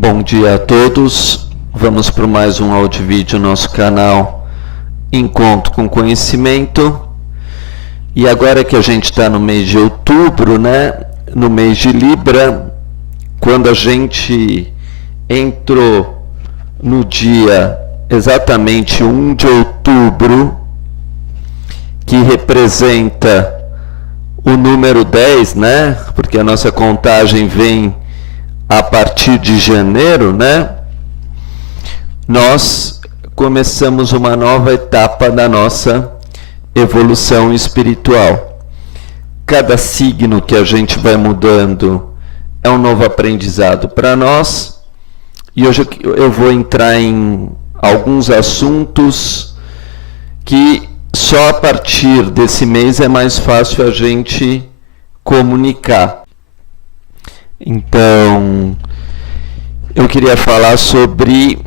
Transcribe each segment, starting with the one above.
Bom dia a todos, vamos para mais um áudio vídeo no nosso canal Encontro com Conhecimento. E agora que a gente está no mês de outubro, né, no mês de Libra, quando a gente entrou no dia exatamente 1 de outubro, que representa o número 10, né, porque a nossa contagem vem a partir de janeiro, né? Nós começamos uma nova etapa da nossa evolução espiritual. Cada signo que a gente vai mudando é um novo aprendizado para nós. E hoje eu vou entrar em alguns assuntos que só a partir desse mês é mais fácil a gente comunicar. Então, eu queria falar sobre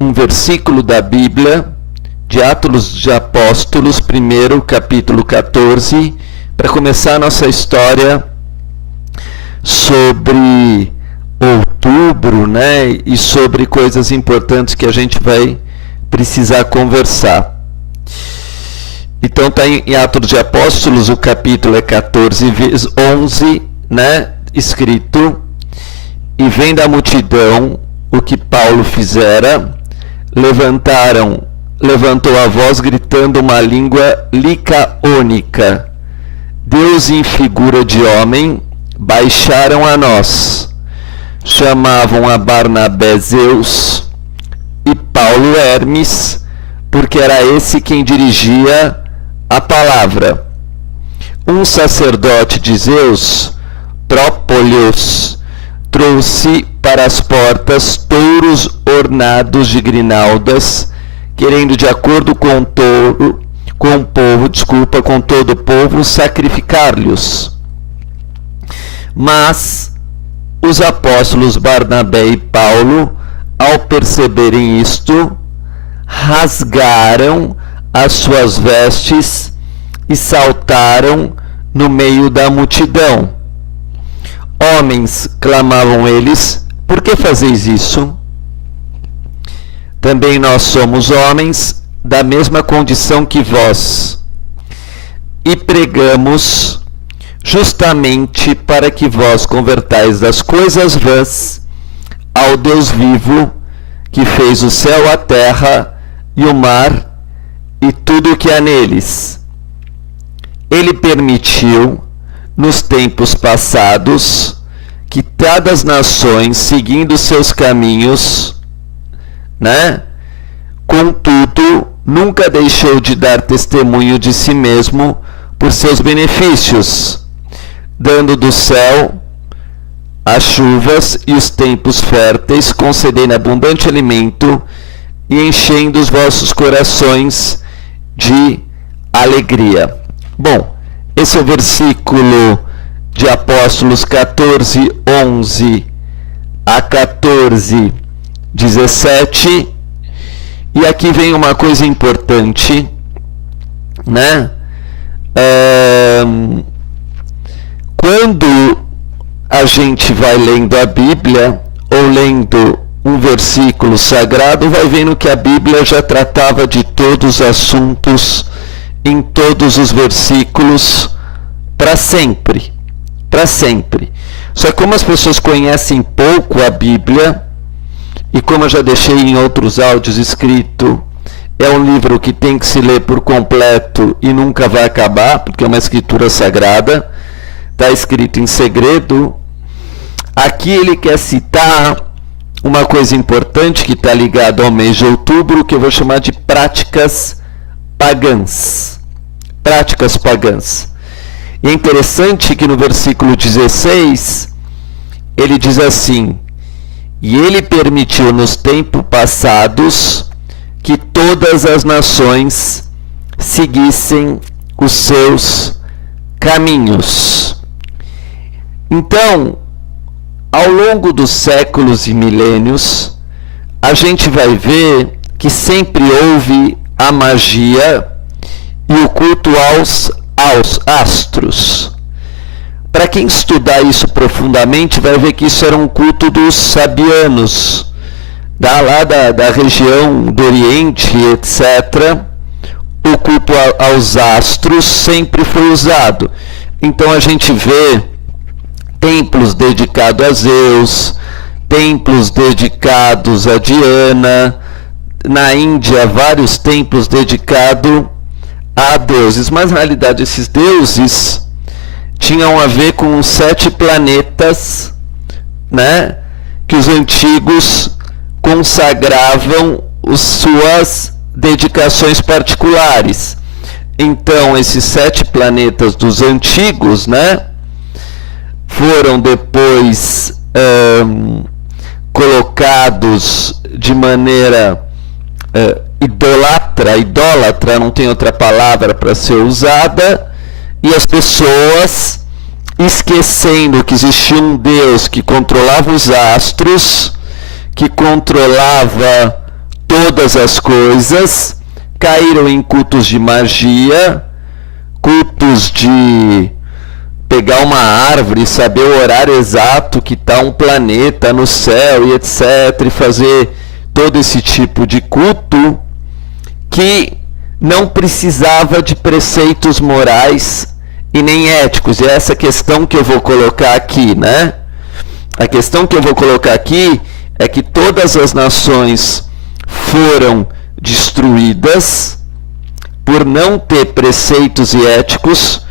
um versículo da Bíblia, de Atos de Apóstolos, 1º, capítulo 14, para começar a nossa história sobre outubro, né? E sobre coisas importantes que a gente vai precisar conversar. Então, está em Atos de Apóstolos, o capítulo é 14, 11, né? Escrito: e vendo a multidão o que Paulo fizera, levantou a voz gritando uma língua licaônica: Deus em figura de homem baixaram a nós. Chamavam a Barnabé Zeus e Paulo Hermes, porque era esse quem dirigia a palavra. Um sacerdote de Zeus, Própolios, trouxe para as portas touros ornados de grinaldas, querendo, de acordo com todo o povo, sacrificar-lhes. Mas os apóstolos Barnabé e Paulo, ao perceberem isto, rasgaram as suas vestes e saltaram no meio da multidão. Homens, clamavam eles, por que fazeis isso? Também nós somos homens da mesma condição que vós, e pregamos justamente para que vós convertais das coisas vãs ao Deus vivo, que fez o céu, a terra e o mar e tudo o que há neles. Ele permitiu nos tempos passados que todas as nações, seguindo seus caminhos, né? Contudo, nunca deixou de dar testemunho de si mesmo por seus benefícios, dando do céu as chuvas e os tempos férteis, concedendo abundante alimento e enchendo os vossos corações de alegria. Bom, esse é o versículo de Apóstolos 14, 11 a 14, 17. E aqui vem uma coisa importante, né? Quando a gente vai lendo a Bíblia, ou lendo um versículo sagrado, vai vendo que a Bíblia já tratava de todos os assuntos em todos os versículos para sempre. Para sempre. Só que como as pessoas conhecem pouco a Bíblia, e como eu já deixei em outros áudios escrito, é um livro que tem que se ler por completo e nunca vai acabar, porque é uma escritura sagrada, está escrito em segredo. Aqui ele quer citar uma coisa importante que está ligada ao mês de outubro, que eu vou chamar de práticas pagãs. Práticas pagãs. E é interessante que no versículo 16, ele diz assim: e ele permitiu nos tempos passados que todas as nações seguissem os seus caminhos. Então, ao longo dos séculos e milênios, a gente vai ver que sempre houve a magia e o culto aos astros. para quem estudar isso profundamente, vai ver que isso era um culto dos sabianos, lá da região do Oriente, etc. O culto aos astros sempre foi usado. Então a gente vê templos dedicados a Zeus, templos dedicados a Diana, na Índia vários templos dedicados a deuses, mas na realidade esses deuses tinham a ver com os 7 planetas, né, que os antigos consagravam suas dedicações particulares. Então esses 7 planetas dos antigos, né, foram depois colocados de maneira idólatra, não tem outra palavra para ser usada, e as pessoas, esquecendo que existia um Deus que controlava os astros, que controlava todas as coisas, caíram em cultos de magia, cultos de pegar uma árvore e saber o horário exato que está um planeta no céu e etc, e fazer todo esse tipo de culto que não precisava de preceitos morais e nem éticos. E é essa questão que eu vou colocar aqui, né? A questão que eu vou colocar aqui é que todas as nações foram destruídas por não ter preceitos e éticos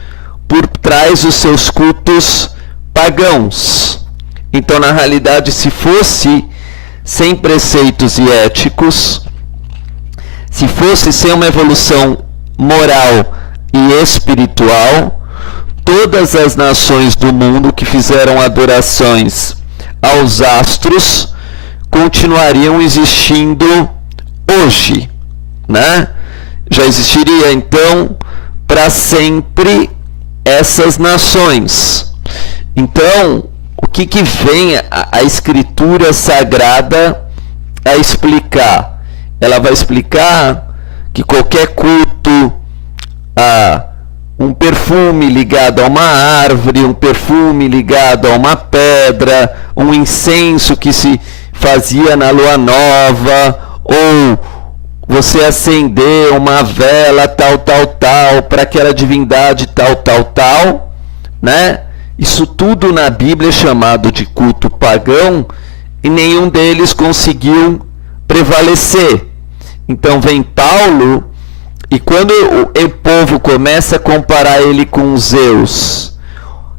por trás dos seus cultos pagãos. Então, na realidade, se fosse sem preceitos e éticos, se fosse sem uma evolução moral e espiritual, todas as nações do mundo que fizeram adorações aos astros continuariam existindo hoje, né? Já existiria então para sempre essas nações. Então, o que vem a Escritura Sagrada a explicar? Ela vai explicar que qualquer culto a um perfume ligado a uma árvore, um perfume ligado a uma pedra, um incenso que se fazia na lua nova, ou você acender uma vela tal, para aquela divindade tal, né? Isso tudo na Bíblia é chamado de culto pagão e nenhum deles conseguiu prevalecer. Então vem Paulo, e quando o povo começa a comparar ele com Zeus,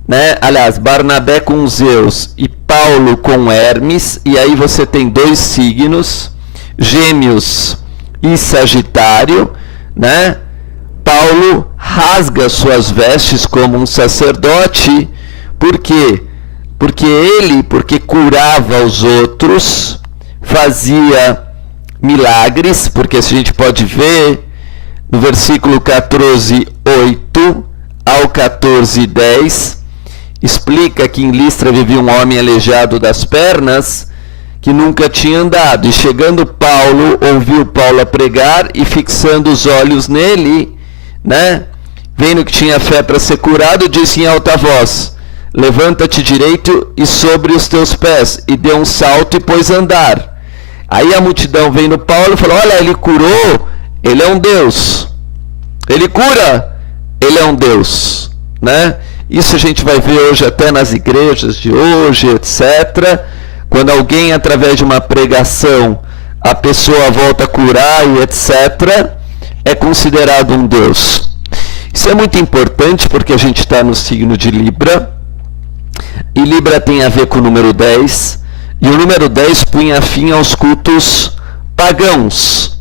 né? Aliás, Barnabé com Zeus e Paulo com Hermes, e aí você tem 2 signos, Gêmeos e Sagitário, né? Paulo rasga suas vestes como um sacerdote. Por quê? Porque curava os outros, fazia milagres, porque a gente pode ver no versículo 14:8 ao 14:10, explica que em Listra vivia um homem aleijado das pernas, que nunca tinha andado, e chegando Paulo, ouviu Paulo a pregar, e fixando os olhos nele, né, vendo que tinha fé para ser curado, disse em alta voz: levanta-te direito e sobre os teus pés, e deu um salto e pôs a andar. Aí a multidão vem no Paulo e falou: olha, ele curou, ele é um Deus. Ele cura, ele é um Deus, né? Isso a gente vai ver hoje até nas igrejas de hoje, etc. Quando alguém, através de uma pregação, a pessoa volta a curar e etc., é considerado um Deus. Isso é muito importante porque a gente está no signo de Libra, e Libra tem a ver com o número 10, e o número 10 punha fim aos cultos pagãos.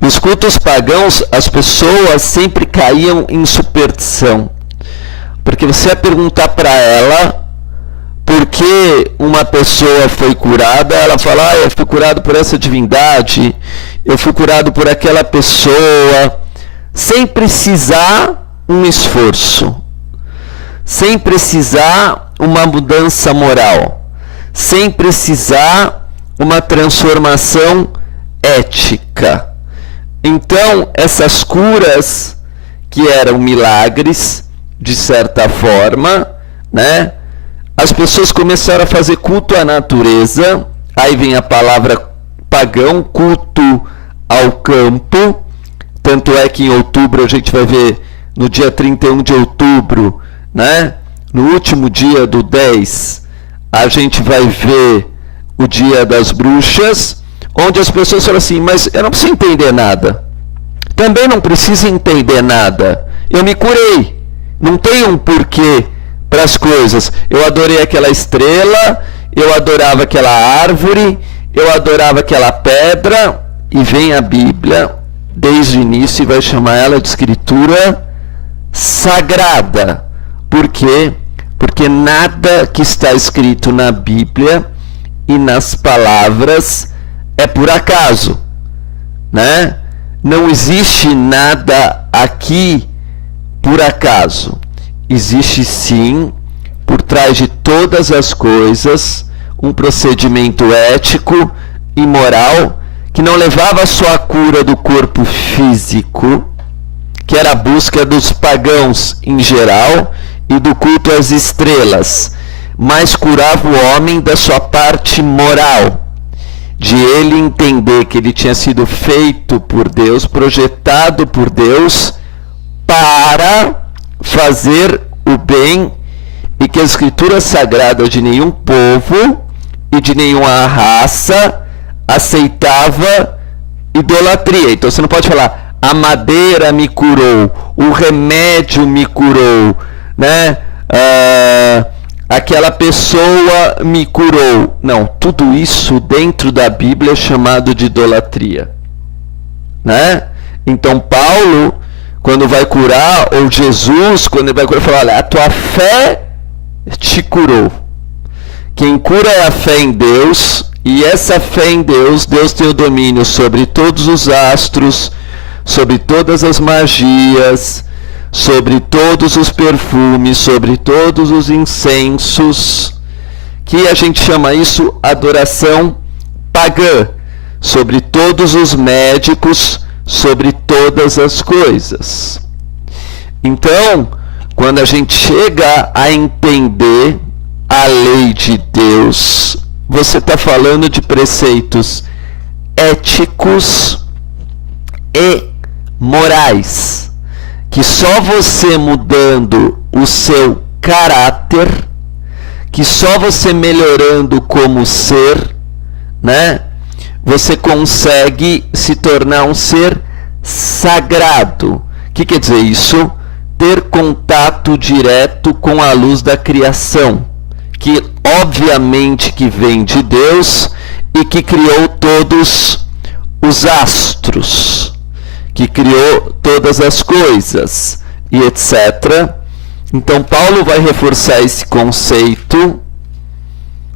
E os cultos pagãos, as pessoas sempre caíam em superstição. Porque você ia perguntar para ela por que uma pessoa foi curada, ela fala: eu fui curado por essa divindade, eu fui curado por aquela pessoa, sem precisar um esforço, sem precisar uma mudança moral, sem precisar uma transformação ética. Então, essas curas, que eram milagres, de certa forma, né? As pessoas começaram a fazer culto à natureza, aí vem a palavra pagão, culto ao campo, tanto é que em outubro a gente vai ver, no dia 31 de outubro, né? No último dia do 10, a gente vai ver o dia das bruxas, onde as pessoas falam assim, mas eu não preciso entender nada. Também não preciso entender nada. Eu me curei. Não tem um porquê para as coisas. Eu adorei aquela estrela, eu adorava aquela árvore, eu adorava aquela pedra, e vem a Bíblia, desde o início, e vai chamar ela de escritura sagrada. Por quê? Porque nada que está escrito na Bíblia e nas palavras é por acaso, né? Não existe nada aqui por acaso. Existe sim, por trás de todas as coisas, um procedimento ético e moral que não levava só à cura do corpo físico, que era a busca dos pagãos em geral e do culto às estrelas, mas curava o homem da sua parte moral, de ele entender que ele tinha sido feito por Deus, projetado por Deus para fazer o bem, e que a escritura sagrada de nenhum povo e de nenhuma raça aceitava idolatria. Então você não pode falar, a madeira me curou, o remédio me curou, né? Aquela pessoa me curou. Não, tudo isso dentro da Bíblia é chamado de idolatria, né? Então Paulo, quando vai curar, ou Jesus, quando ele vai curar, fala, olha, a tua fé te curou. Quem cura é a fé em Deus, e essa fé em Deus, Deus tem o domínio sobre todos os astros, sobre todas as magias, sobre todos os perfumes, sobre todos os incensos, que a gente chama isso adoração pagã, sobre todos os médicos, sobre todas as coisas. Então, quando a gente chega a entender a lei de Deus, você está falando de preceitos éticos e morais, que só você mudando o seu caráter, que só você melhorando como ser, né, você consegue se tornar um ser sagrado. O que quer dizer isso? Ter contato direto com a luz da criação, que obviamente que vem de Deus e que criou todos os astros, que criou todas as coisas e etc. Então Paulo vai reforçar esse conceito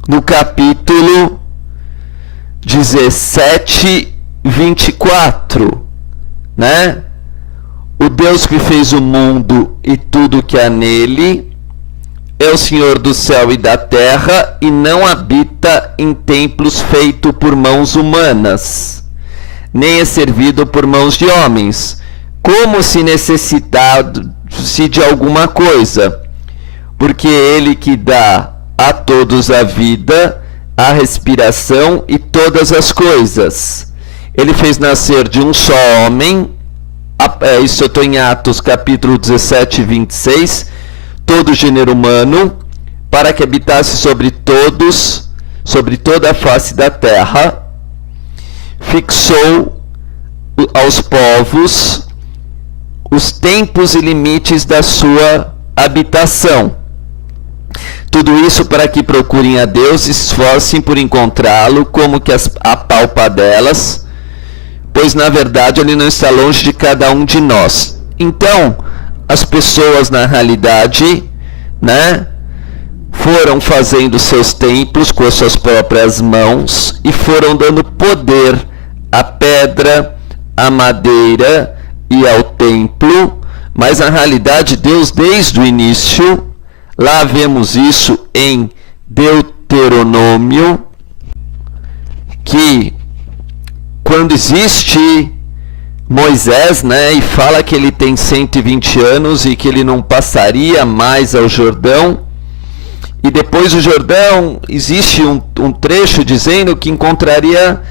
no capítulo 17, 24, né? O Deus que fez o mundo e tudo que há nele é o Senhor do céu e da terra, e não habita em templos feitos por mãos humanas, nem é servido por mãos de homens, como se necessitasse de alguma coisa, porque ele que dá a todos a vida, a respiração e todas as coisas. Ele fez nascer de um só homem, isso eu estou em Atos capítulo 17, 26, todo o gênero humano, para que habitasse sobre todos, sobre toda a face da terra. Fixou aos povos os tempos e limites da sua habitação. Tudo isso para que procurem a Deus e se esforcem por encontrá-lo, como que a palpa delas, pois na verdade ele não está longe de cada um de nós. Então, as pessoas na realidade, né, foram fazendo seus templos com as suas próprias mãos e foram dando poder à pedra, à madeira e ao templo, mas na realidade Deus desde o início, lá vemos isso em Deuteronômio, que quando existe Moisés, né, e fala que ele tem 120 anos e que ele não passaria mais ao Jordão, E depois do Jordão, existe um trecho dizendo que encontraria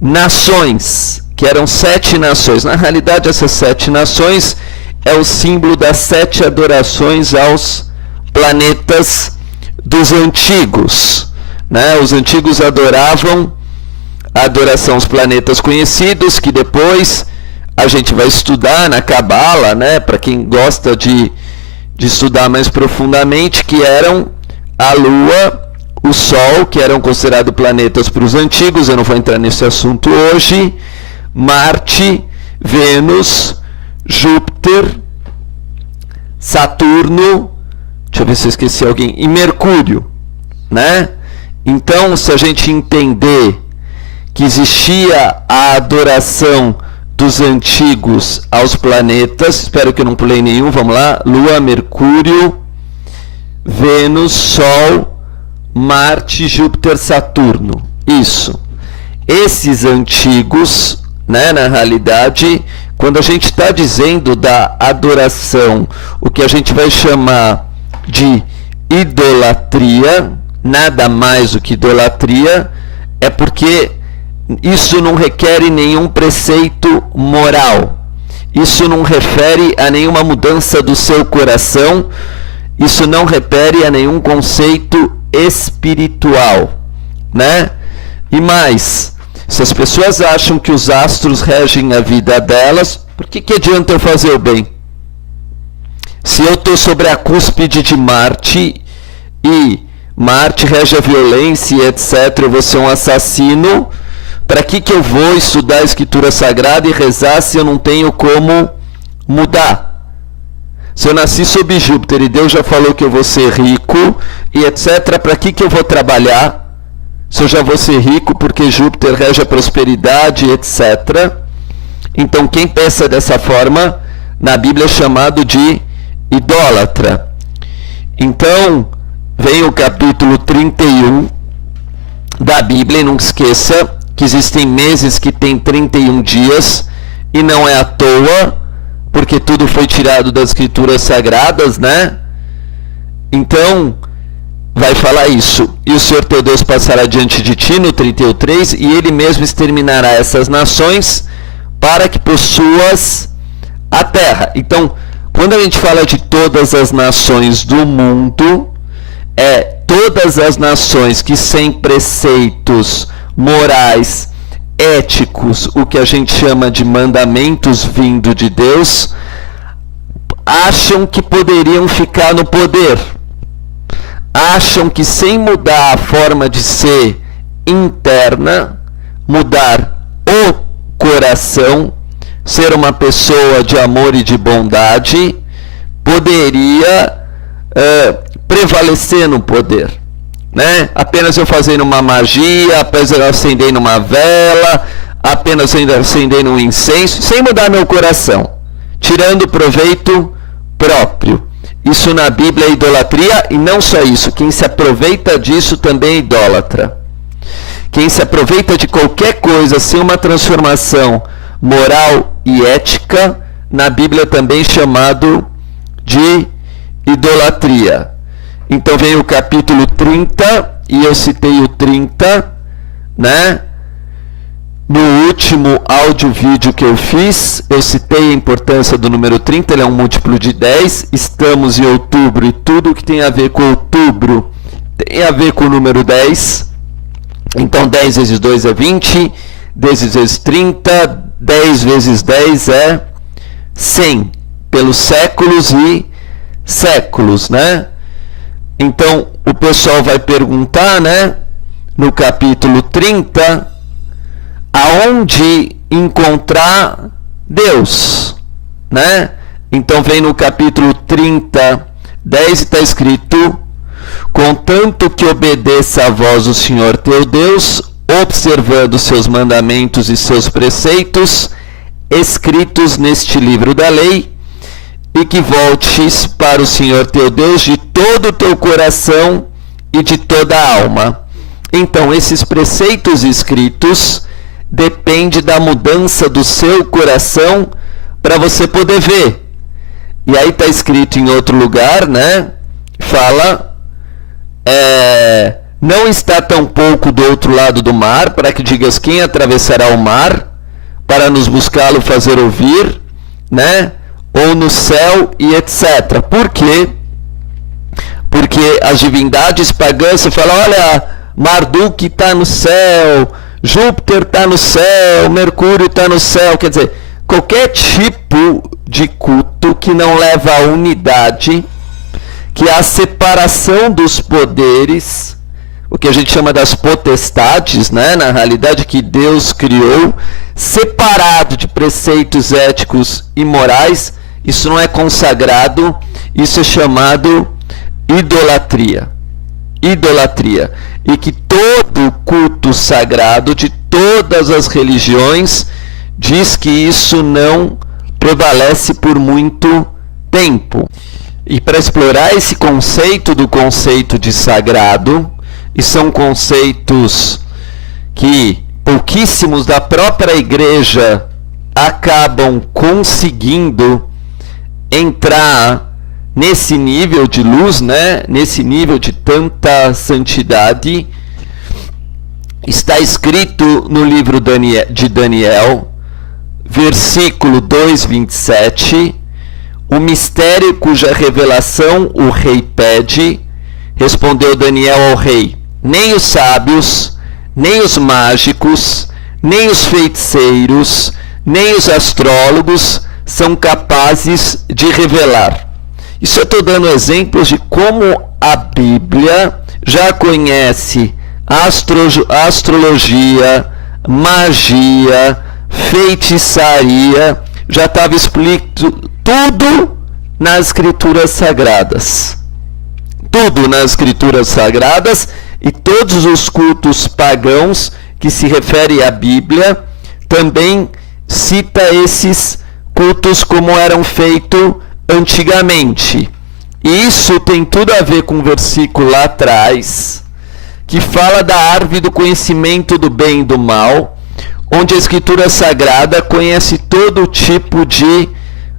nações, que eram 7 nações. Na realidade, essas 7 nações é o símbolo das 7 adorações aos planetas dos antigos, né? Os antigos adoravam a adoração aos planetas conhecidos, que depois a gente vai estudar na Cabala, né? Para quem gosta de estudar mais profundamente, que eram a Lua, o Sol, que eram considerados planetas para os antigos. Eu não vou entrar nesse assunto hoje. Marte, Vênus, Júpiter, Saturno, deixa eu ver se eu esqueci alguém, e Mercúrio, né? Então, se a gente entender que existia a adoração dos antigos aos planetas, espero que eu não pulei nenhum, vamos lá, Lua, Mercúrio, Vênus, Sol, Marte, Júpiter, Saturno, isso. Esses antigos, né, na realidade, quando a gente está dizendo da adoração, o que a gente vai chamar de idolatria, nada mais do que idolatria, é porque isso não requer nenhum preceito moral. Isso não refere a nenhuma mudança do seu coração. Isso não refere a nenhum conceito espiritual, né? E mais, se as pessoas acham que os astros regem a vida delas, por que adianta eu fazer o bem? Se eu estou sobre a cúspide de Marte e Marte rege a violência e etc., eu vou ser um assassino, para que eu vou estudar a Escritura Sagrada e rezar se eu não tenho como mudar? Se eu nasci sob Júpiter e Deus já falou que eu vou ser rico e etc., para que eu vou trabalhar? Se eu já vou ser rico porque Júpiter rege a prosperidade, etc. Então, quem pensa dessa forma, na Bíblia é chamado de idólatra. Então, vem o capítulo 31 da Bíblia, e não esqueça que existem meses que tem 31 dias, e não é à toa, porque tudo foi tirado das Escrituras Sagradas, né? Então, vai falar isso. E o Senhor teu Deus passará diante de ti, no 31:3, e ele mesmo exterminará essas nações para que possuas a terra. Então, quando a gente fala de todas as nações do mundo, é todas as nações que sem preceitos morais, éticos, o que a gente chama de mandamentos vindo de Deus, acham que poderiam ficar no poder. Acham que sem mudar a forma de ser interna, mudar o coração, ser uma pessoa de amor e de bondade, poderia prevalecer no poder, né? Apenas eu fazendo uma magia, apenas eu acendendo uma vela, apenas eu acendendo um incenso, sem mudar meu coração, tirando proveito próprio. Isso na Bíblia é idolatria, e não só isso, quem se aproveita disso também é idólatra. Quem se aproveita de qualquer coisa sem uma transformação moral e ética, na Bíblia também chamado de idolatria. Então vem o capítulo 30, e eu citei o 30, né? No último áudio-vídeo que eu fiz, eu citei a importância do número 30, ele é um múltiplo de 10, estamos em outubro, e tudo que tem a ver com outubro tem a ver com o número 10, então 10 vezes 2 é 20, 10 vezes 30, 10 vezes 10 é 100, pelos séculos e séculos, né? Então, o pessoal vai perguntar, né, no capítulo 30, aonde encontrar Deus, né? Então, vem no capítulo 30, 10, está escrito: contanto que obedeça a voz do Senhor teu Deus, observando seus mandamentos e seus preceitos, escritos neste livro da lei, e que voltes para o Senhor teu Deus de todo o teu coração e de toda a alma. Então, esses preceitos escritos dependem da mudança do seu coração para você poder ver. E aí está escrito em outro lugar, né? Fala não está tampouco do outro lado do mar, para que digas quem atravessará o mar, para nos buscá-lo fazer ouvir, né? Ou no céu e etc. Por quê? Porque as divindades pagãs, você fala, olha, Marduk está no céu, Júpiter está no céu, Mercúrio está no céu, quer dizer, qualquer tipo de culto que não leva à unidade, que é a separação dos poderes, o que a gente chama das potestades, né? Na realidade que Deus criou, separado de preceitos éticos e morais, isso não é consagrado, isso é chamado idolatria. Idolatria. E que todo culto sagrado de todas as religiões diz que isso não prevalece por muito tempo. E para explorar esse conceito do conceito de sagrado, e são conceitos que pouquíssimos da própria igreja acabam conseguindo entrar nesse nível de luz, né? Nesse nível de tanta santidade. Está escrito no livro de Daniel, versículo 2:27, o mistério cuja revelação o rei pede, respondeu Daniel ao rei, nem os sábios, nem os mágicos, nem os feiticeiros, nem os astrólogos são capazes de revelar. Isso eu estou dando exemplos de como a Bíblia já conhece astrologia, magia, feitiçaria, já estava explícito tudo nas Escrituras Sagradas. Tudo nas Escrituras Sagradas, e todos os cultos pagãos que se referem à Bíblia também cita esses cultos como eram feitos antigamente. E isso tem tudo a ver com um versículo lá atrás, que fala da árvore do conhecimento do bem e do mal, onde a Escritura Sagrada conhece todo tipo de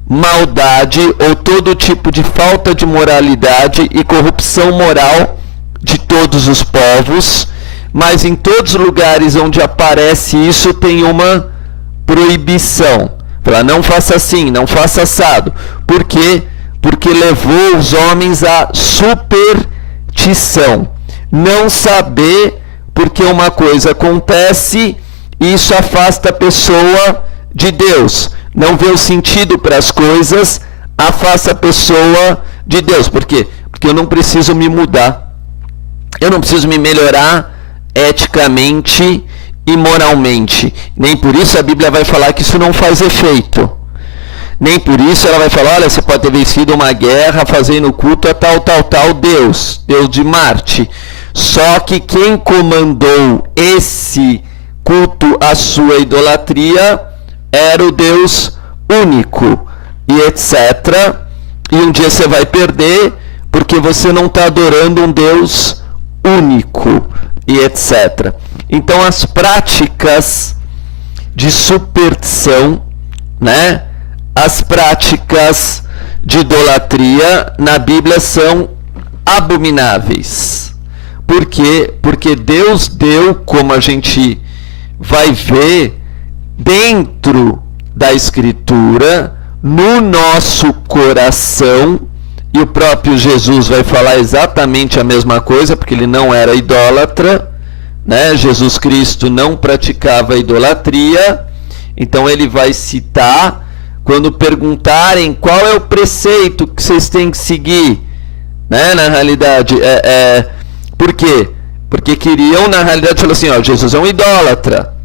maldade ou todo tipo de falta de moralidade e corrupção moral de todos os povos, mas em todos os lugares onde aparece isso tem uma proibição. Fala, não faça assim, não faça assado. Por quê? Porque levou os homens à superstição. Não saber porque uma coisa acontece e isso afasta a pessoa de Deus. Não vê o sentido para as coisas, afasta a pessoa de Deus. Por quê? Porque eu não preciso me mudar. Eu não preciso me melhorar eticamente e moralmente. Nem por isso a Bíblia vai falar que isso não faz efeito. Nem por isso ela vai falar, olha, você pode ter vencido uma guerra fazendo culto a tal Deus, Deus de Marte. Só que quem comandou esse culto à sua idolatria era o Deus único, e etc. E um dia você vai perder, porque você não está adorando um Deus único, e etc. Então as práticas de superstição, né? As práticas de idolatria na Bíblia são abomináveis. Por quê? Porque Deus deu, como a gente vai ver dentro da Escritura, no nosso coração, e o próprio Jesus vai falar exatamente a mesma coisa, porque ele não era idólatra, né? Jesus Cristo não praticava idolatria, então ele vai citar, quando perguntarem qual é o preceito que vocês têm que seguir, né? Na realidade, por quê? Porque queriam, na realidade, falar assim, ó, Jesus é um idólatra.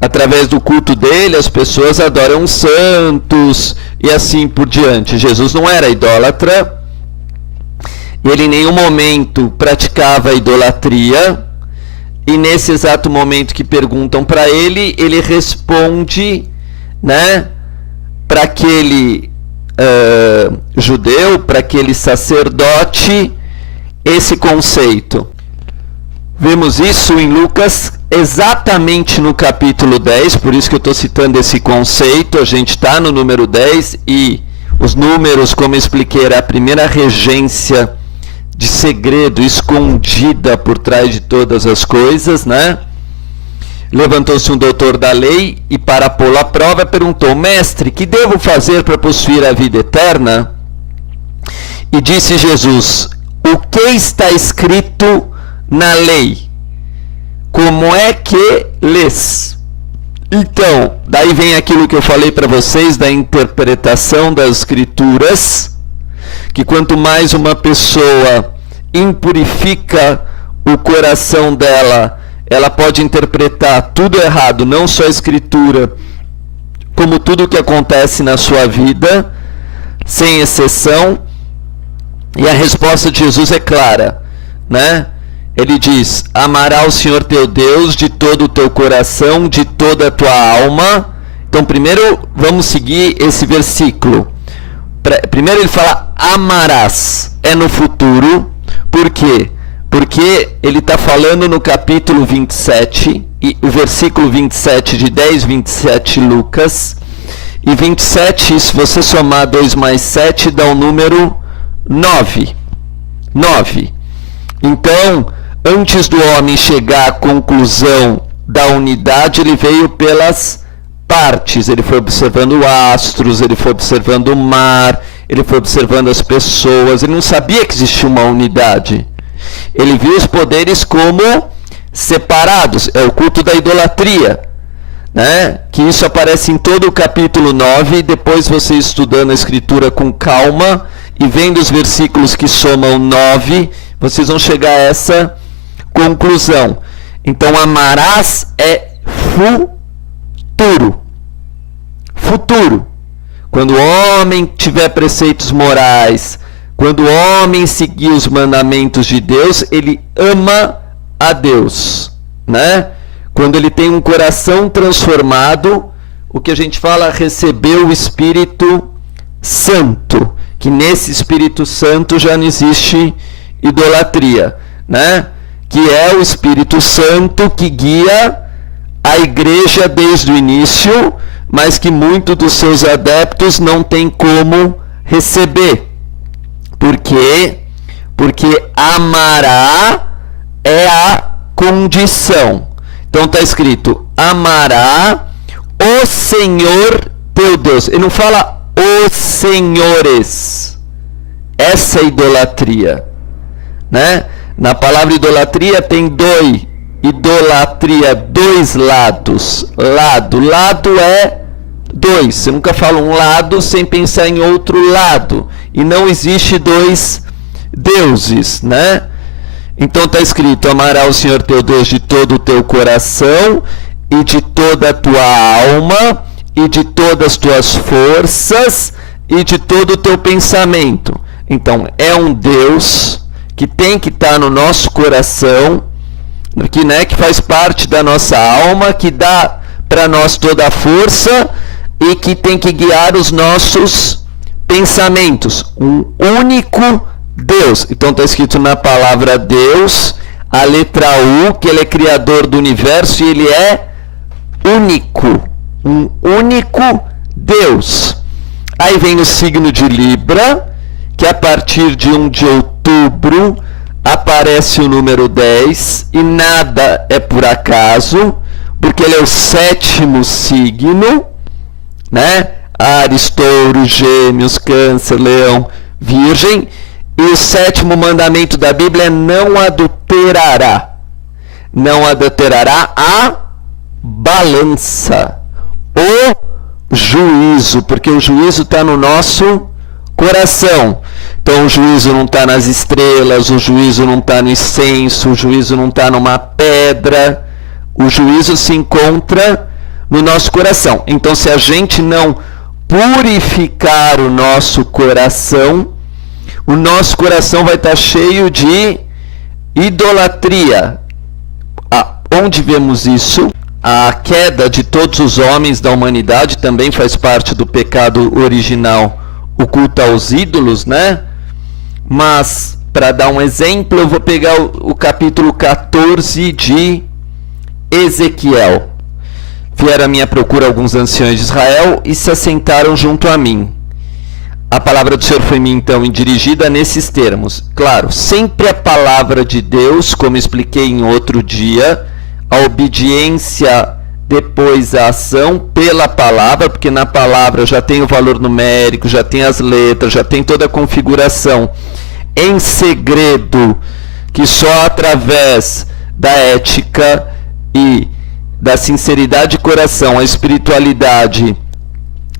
Através do culto dele, as pessoas adoram os santos e assim por diante. Jesus não era idólatra, ele em nenhum momento praticava idolatria, e nesse exato momento que perguntam para ele, ele responde, né, para aquele judeu, para aquele sacerdote, esse conceito. Vemos isso em Lucas, exatamente no capítulo 10, por isso que eu estou citando esse conceito. A gente está no número 10, e os números, como eu expliquei, era a primeira regência de segredo, escondida por trás de todas as coisas, né? Levantou-se um doutor da lei e, para pô-lo à prova, perguntou: Mestre, que devo fazer para possuir a vida eterna? E disse Jesus: o que está escrito na lei? Como é que lês? Então, daí vem aquilo que eu falei para vocês da interpretação das escrituras, que quanto mais uma pessoa impurifica o coração dela, ela pode interpretar tudo errado, não só a escritura, como tudo o que acontece na sua vida, sem exceção. E a resposta de Jesus é clara, né? Ele diz: amará o Senhor teu Deus de todo o teu coração, de toda a tua alma. Então, primeiro vamos seguir esse versículo. Primeiro ele fala amarás, é no futuro. Por quê? Porque ele está falando no capítulo 27, e o versículo 27 de 10, 27 Lucas, e 27, se você somar 2 mais 7, dá o número 9. Então, antes do homem chegar à conclusão da unidade, ele veio pelas partes. Ele foi observando astros, ele foi observando o mar, ele foi observando as pessoas. Ele não sabia que existia uma unidade. Ele viu os poderes como separados. É o culto da idolatria, né? Que isso aparece em todo o capítulo 9. E depois você estudando a escritura com calma e vendo os versículos que somam 9, vocês vão chegar a essa conclusão. Então, amarás é futuro. Quando o homem tiver preceitos morais, quando o homem seguir os mandamentos de Deus, ele ama a Deus, né? Quando ele tem um coração transformado, o que a gente fala, recebeu o Espírito Santo, que nesse Espírito Santo já não existe idolatria, né? Que é o Espírito Santo que guia a igreja desde o início, mas que muitos dos seus adeptos não têm como receber. Por quê? Porque amará é a condição. Então está escrito: amará o Senhor teu Deus. Ele não fala os senhores. Essa é idolatria, né? Na palavra idolatria tem dois lados. Lado é dois. Você nunca fala um lado sem pensar em outro lado. E não existe dois deuses, né? Então está escrito: amará o Senhor teu Deus de todo o teu coração, e de toda a tua alma, e de todas as tuas forças, e de todo o teu pensamento. Então, é um Deus que tem que estar no nosso coração, que faz parte da nossa alma, que dá para nós toda a força e que tem que guiar os nossos pensamentos. Um único Deus. Então está escrito na palavra Deus, a letra U, que ele é criador do universo e ele é único. Um único Deus. Aí vem o signo de Libra, que a partir de 1 de outubro aparece o número 10, e nada é por acaso, porque ele é o 7º signo, né? Áries, Touro, Gêmeos, Câncer, Leão, Virgem. E o 7º mandamento da Bíblia é: não adulterará. Não adulterará a balança, o juízo, porque o juízo está no nosso coração. Então o juízo não está nas estrelas, o juízo não está no incenso, o juízo não está numa pedra. O juízo se encontra no nosso coração. Então, se a gente não purificar o nosso coração vai estar cheio de idolatria. Onde vemos isso? A queda de todos os homens da humanidade também faz parte do pecado original, o culto aos ídolos, né? Mas, para dar um exemplo, eu vou pegar o capítulo 14 de Ezequiel. Vieram à minha procura alguns anciões de Israel e se assentaram junto a mim. a palavra do Senhor foi me então dirigida nesses termos. Claro, sempre a palavra de Deus, como expliquei em outro dia, a obediência depois a ação pela palavra, porque na palavra já tem o valor numérico, já tem as letras, já tem toda a configuração em segredo, que só através da ética e da sinceridade de coração, a espiritualidade,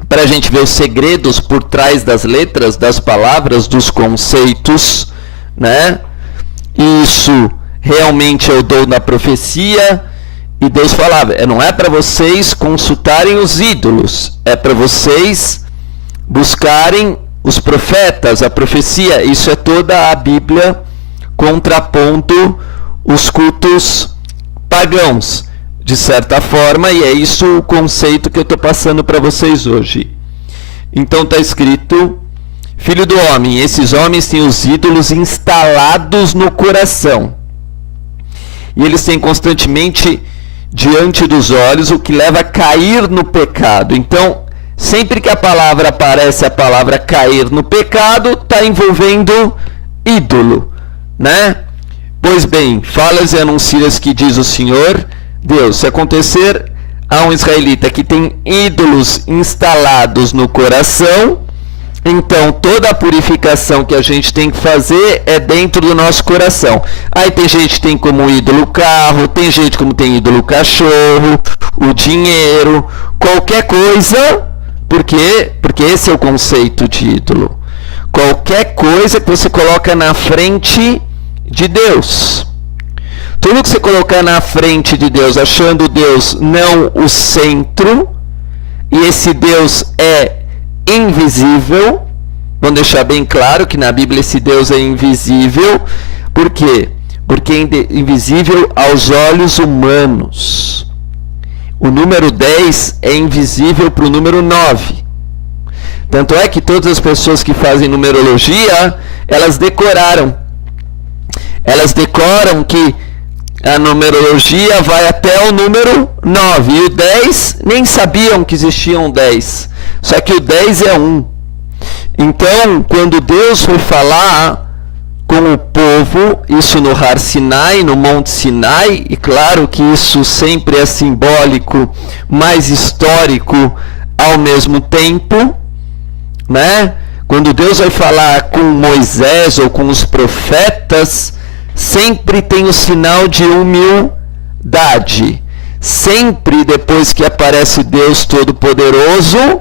para a gente ver os segredos por trás das letras, das palavras, dos conceitos, né? Isso realmente é o dom da profecia. E Deus falava, não é para vocês consultarem os ídolos, é para vocês buscarem os profetas, a profecia. Isso é toda a Bíblia contrapondo os cultos pagãos, de certa forma, e é isso o conceito que eu estou passando para vocês hoje. Então está escrito, filho do homem, esses homens têm os ídolos instalados no coração, e eles têm constantemente diante dos olhos, o que leva a cair no pecado. Então, sempre que a palavra aparece, a palavra cair no pecado, está envolvendo ídolo, né? Pois bem, falas e anuncias que diz o Senhor Deus, se acontecer a um israelita que tem ídolos instalados no coração, então toda a purificação que a gente tem que fazer é dentro do nosso coração. Aí tem gente que tem como ídolo o carro, tem gente como tem ídolo o cachorro, o dinheiro, qualquer coisa, porque esse é o conceito de ídolo. Qualquer coisa que você coloca na frente de Deus. Tudo que você colocar na frente de Deus, achando Deus não o centro, e esse Deus é invisível, vamos deixar bem claro que na Bíblia esse Deus é invisível. Por quê? Porque é invisível aos olhos humanos. O número 10 é invisível para o número 9. Tanto é que todas as pessoas que fazem numerologia, elas decoram que a numerologia vai até o número 9. E o 10, nem sabiam que existia um 10. Só que o 10 é 1. Então, quando Deus foi falar com o povo, isso no Har Sinai, no Monte Sinai, e claro que isso sempre é simbólico, mas histórico ao mesmo tempo, né? Quando Deus vai falar com Moisés ou com os profetas, sempre tem o sinal de humildade. Sempre depois que aparece Deus Todo-Poderoso,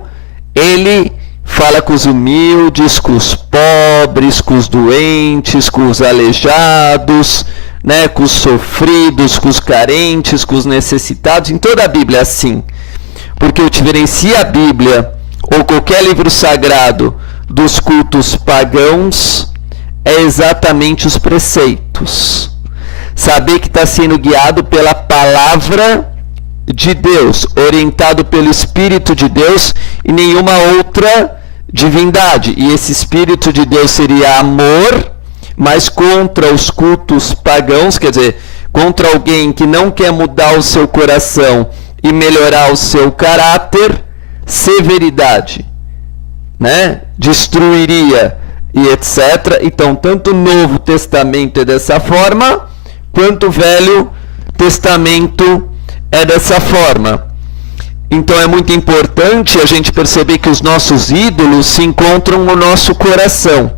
ele fala com os humildes, com os pobres, com os doentes, com os aleijados, né, com os sofridos, com os carentes, com os necessitados. Em toda a Bíblia é assim. Porque o que diferencia a Bíblia ou qualquer livro sagrado dos cultos pagãos é exatamente os preceitos. Saber que está sendo guiado pela palavra de Deus, orientado pelo Espírito de Deus e nenhuma outra divindade. E esse Espírito de Deus seria amor, mas contra os cultos pagãos, quer dizer, contra alguém que não quer mudar o seu coração e melhorar o seu caráter, severidade, né? Destruiria e etc. Então, tanto o Novo Testamento é dessa forma, quanto o Velho Testamento é dessa forma. Então é muito importante a gente perceber que os nossos ídolos se encontram no nosso coração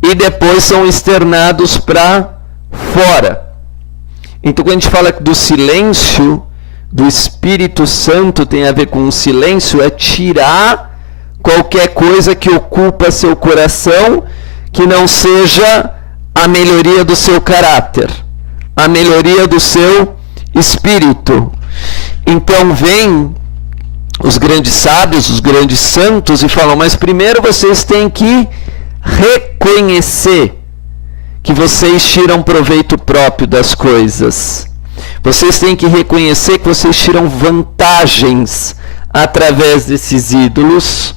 e depois são externados para fora. Então quando a gente fala do silêncio do Espírito Santo, tem a ver com o silêncio, é tirar qualquer coisa que ocupa seu coração, que não seja a melhoria do seu caráter, a melhoria do seu espírito. Então vêm os grandes sábios, os grandes santos e falam, mas primeiro vocês têm que reconhecer que vocês tiram proveito próprio das coisas. Vocês têm que reconhecer que vocês tiram vantagens através desses ídolos,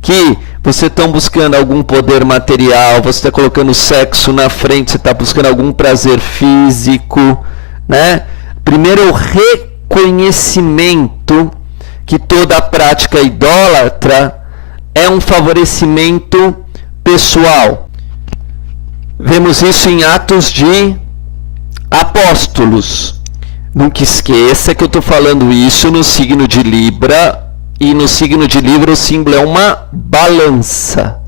que você está buscando algum poder material, você está colocando sexo na frente, você está buscando algum prazer físico, né? Primeiro é o reconhecimento que toda a prática idólatra é um favorecimento pessoal. Vemos isso em Atos de Apóstolos. Nunca esqueça que eu estou falando isso no signo de Libra, e no signo de Libra o símbolo é uma balança.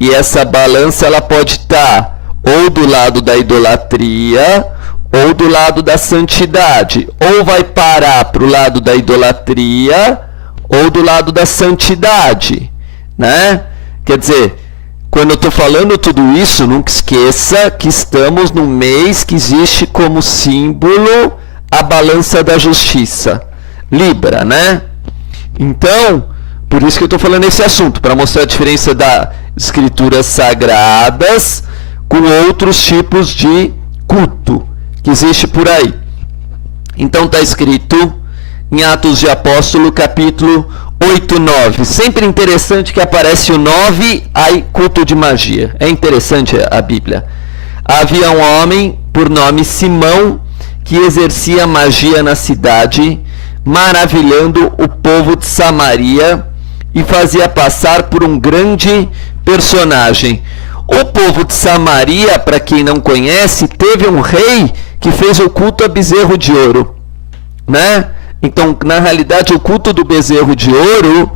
E essa balança ela pode estar ou do lado da idolatria ou do lado da santidade. Ou vai parar para o lado da idolatria ou do lado da santidade, né? Quer dizer, quando eu estou falando tudo isso, nunca esqueça que estamos num mês que existe como símbolo a balança da justiça, Libra, né? Então, por isso que eu estou falando esse assunto, para mostrar a diferença das escrituras sagradas com outros tipos de culto que existe por aí. Então está escrito em Atos de Apóstolo, capítulo 8, 9. Sempre interessante que aparece o 9, aí culto de magia. É interessante a Bíblia. Havia um homem por nome Simão que exercia magia na cidade, maravilhando o povo de Samaria e fazia passar por um grande personagem. O povo de Samaria, para quem não conhece, teve um rei que fez o culto a bezerro de ouro, né? Então, na realidade, o culto do bezerro de ouro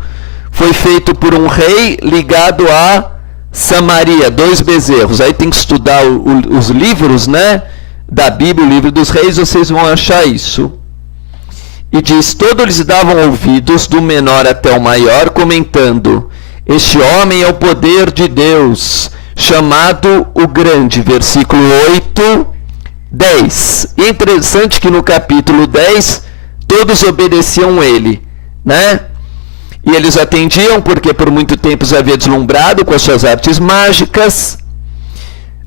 foi feito por um rei ligado a Samaria, 2 bezerros. Aí tem que estudar os livros, né, da Bíblia, o livro dos reis, vocês vão achar isso. E diz, todos lhes davam ouvidos, do menor até o maior, comentando, este homem é o poder de Deus, chamado o Grande, versículo 8, 10. E é interessante que no capítulo 10, todos obedeciam ele, né? E eles atendiam porque por muito tempo os havia deslumbrado com as suas artes mágicas,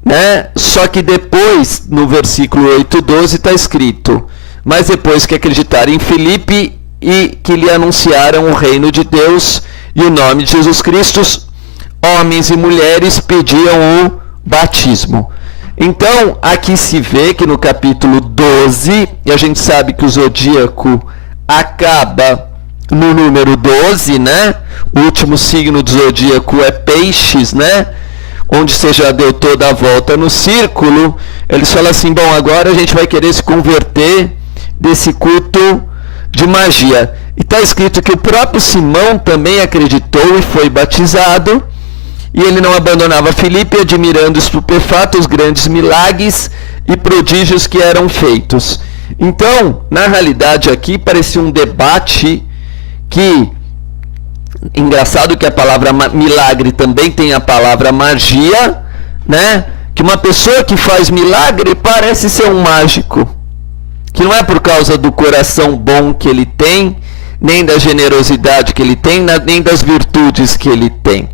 né? Só que depois, no versículo 8, 12, está escrito, mas depois que acreditaram em Filipe e que lhe anunciaram o reino de Deus e o nome de Jesus Cristo, homens e mulheres pediam o batismo. Então, aqui se vê que no capítulo 12, e a gente sabe que o zodíaco acaba no número 12, né? O último signo do zodíaco é Peixes, né? Onde você já deu toda a volta no círculo. Eles falam assim, bom, agora a gente vai querer se converter desse culto de magia. E está escrito que o próprio Simão também acreditou e foi batizado. E ele não abandonava Filipe, admirando estupefato os grandes milagres e prodígios que eram feitos. Então, na realidade aqui parecia um debate que, engraçado que a palavra milagre também tem a palavra magia, né? Que uma pessoa que faz milagre parece ser um mágico, que não é por causa do coração bom que ele tem, nem da generosidade que ele tem, nem das virtudes que ele tem.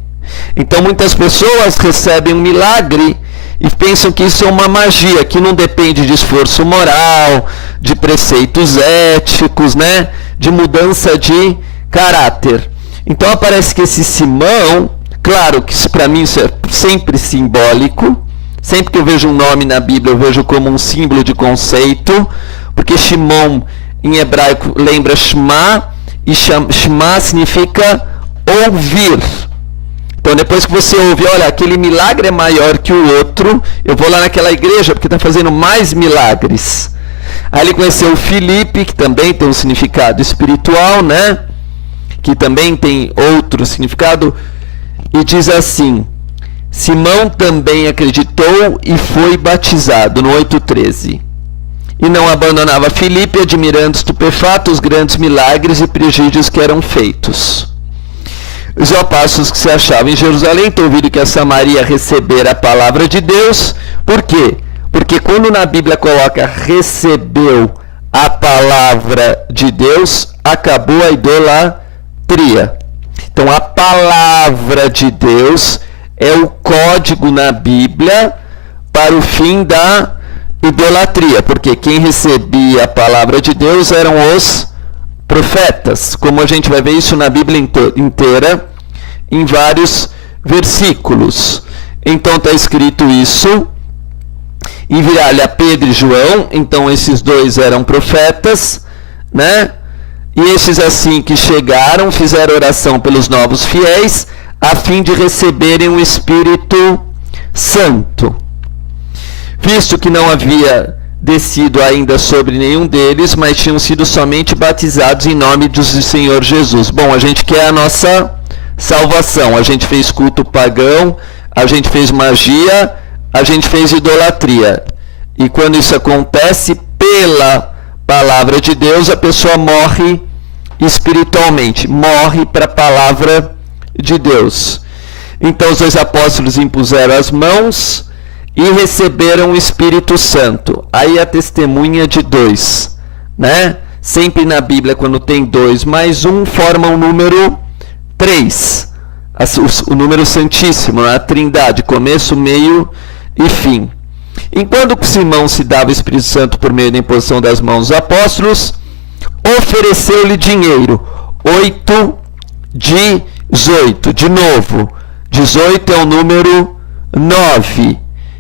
Então muitas pessoas recebem um milagre e pensam que isso é uma magia, que não depende de esforço moral, de preceitos éticos, né? De mudança de caráter. Então aparece que esse Simão, claro que para mim isso é sempre simbólico, sempre que eu vejo um nome na Bíblia eu vejo como um símbolo de conceito, porque Shimon em hebraico lembra Shema, e Shema significa ouvir. Então depois que você ouve, olha, aquele milagre é maior que o outro, eu vou lá naquela igreja porque está fazendo mais milagres. Aí ele conheceu o Filipe, que também tem um significado espiritual, né? Que também tem outro significado, e diz assim, Simão também acreditou e foi batizado, no 8:13. E não abandonava Filipe, admirando estupefato os grandes milagres e prodígios que eram feitos. Os apóstolos que se achavam em Jerusalém ouviram que a Samaria recebera a palavra de Deus. Por quê? Porque quando na Bíblia coloca recebeu a palavra de Deus, acabou a idolatria. Então a palavra de Deus é o código na Bíblia para o fim da idolatria, porque quem recebia a palavra de Deus eram os profetas, como a gente vai ver isso na Bíblia inteira, em vários versículos. Então está escrito isso, enviar-lhe a Pedro e João, então esses dois eram profetas, né? E esses assim que chegaram, fizeram oração pelos novos fiéis, a fim de receberem o Espírito Santo. Visto que não havia descido ainda sobre nenhum deles, mas tinham sido somente batizados em nome do Senhor Jesus. Bom, a gente quer a nossa salvação. A gente fez culto pagão, a gente fez magia, a gente fez idolatria. E quando isso acontece, pela palavra de Deus, a pessoa morre espiritualmente, morre para a palavra de Deus. Então os dois apóstolos impuseram as mãos e receberam o Espírito Santo. Aí a testemunha de 2, né? Sempre na Bíblia, quando tem 2 mais 1, forma o número 3. O número santíssimo, a trindade, começo, meio e fim. Enquanto Simão se dava o Espírito Santo por meio da imposição das mãos dos apóstolos, ofereceu-lhe dinheiro. 8:18. De novo, 18 é o número 9.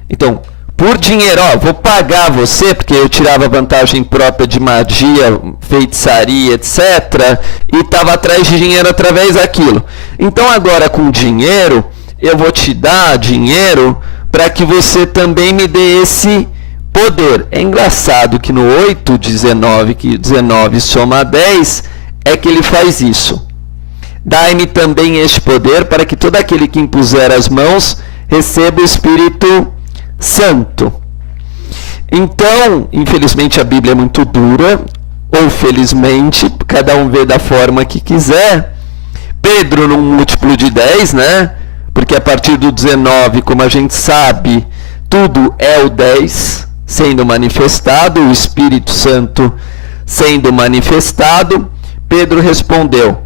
Então, por dinheiro, vou pagar você, porque eu tirava vantagem própria de magia, feitiçaria, etc. E estava atrás de dinheiro através daquilo. Então, agora com dinheiro, eu vou te dar dinheiro para que você também me dê esse poder. É engraçado que no 8:19, que 19 soma 10, é que ele faz isso. Dai-me também este poder para que todo aquele que impuser as mãos receba o Espírito Santo. Então, infelizmente a Bíblia é muito dura, ou felizmente, cada um vê da forma que quiser. Pedro num múltiplo de 10, né? Porque a partir do 19, como a gente sabe, tudo é o 10 sendo manifestado, o Espírito Santo sendo manifestado. Pedro respondeu: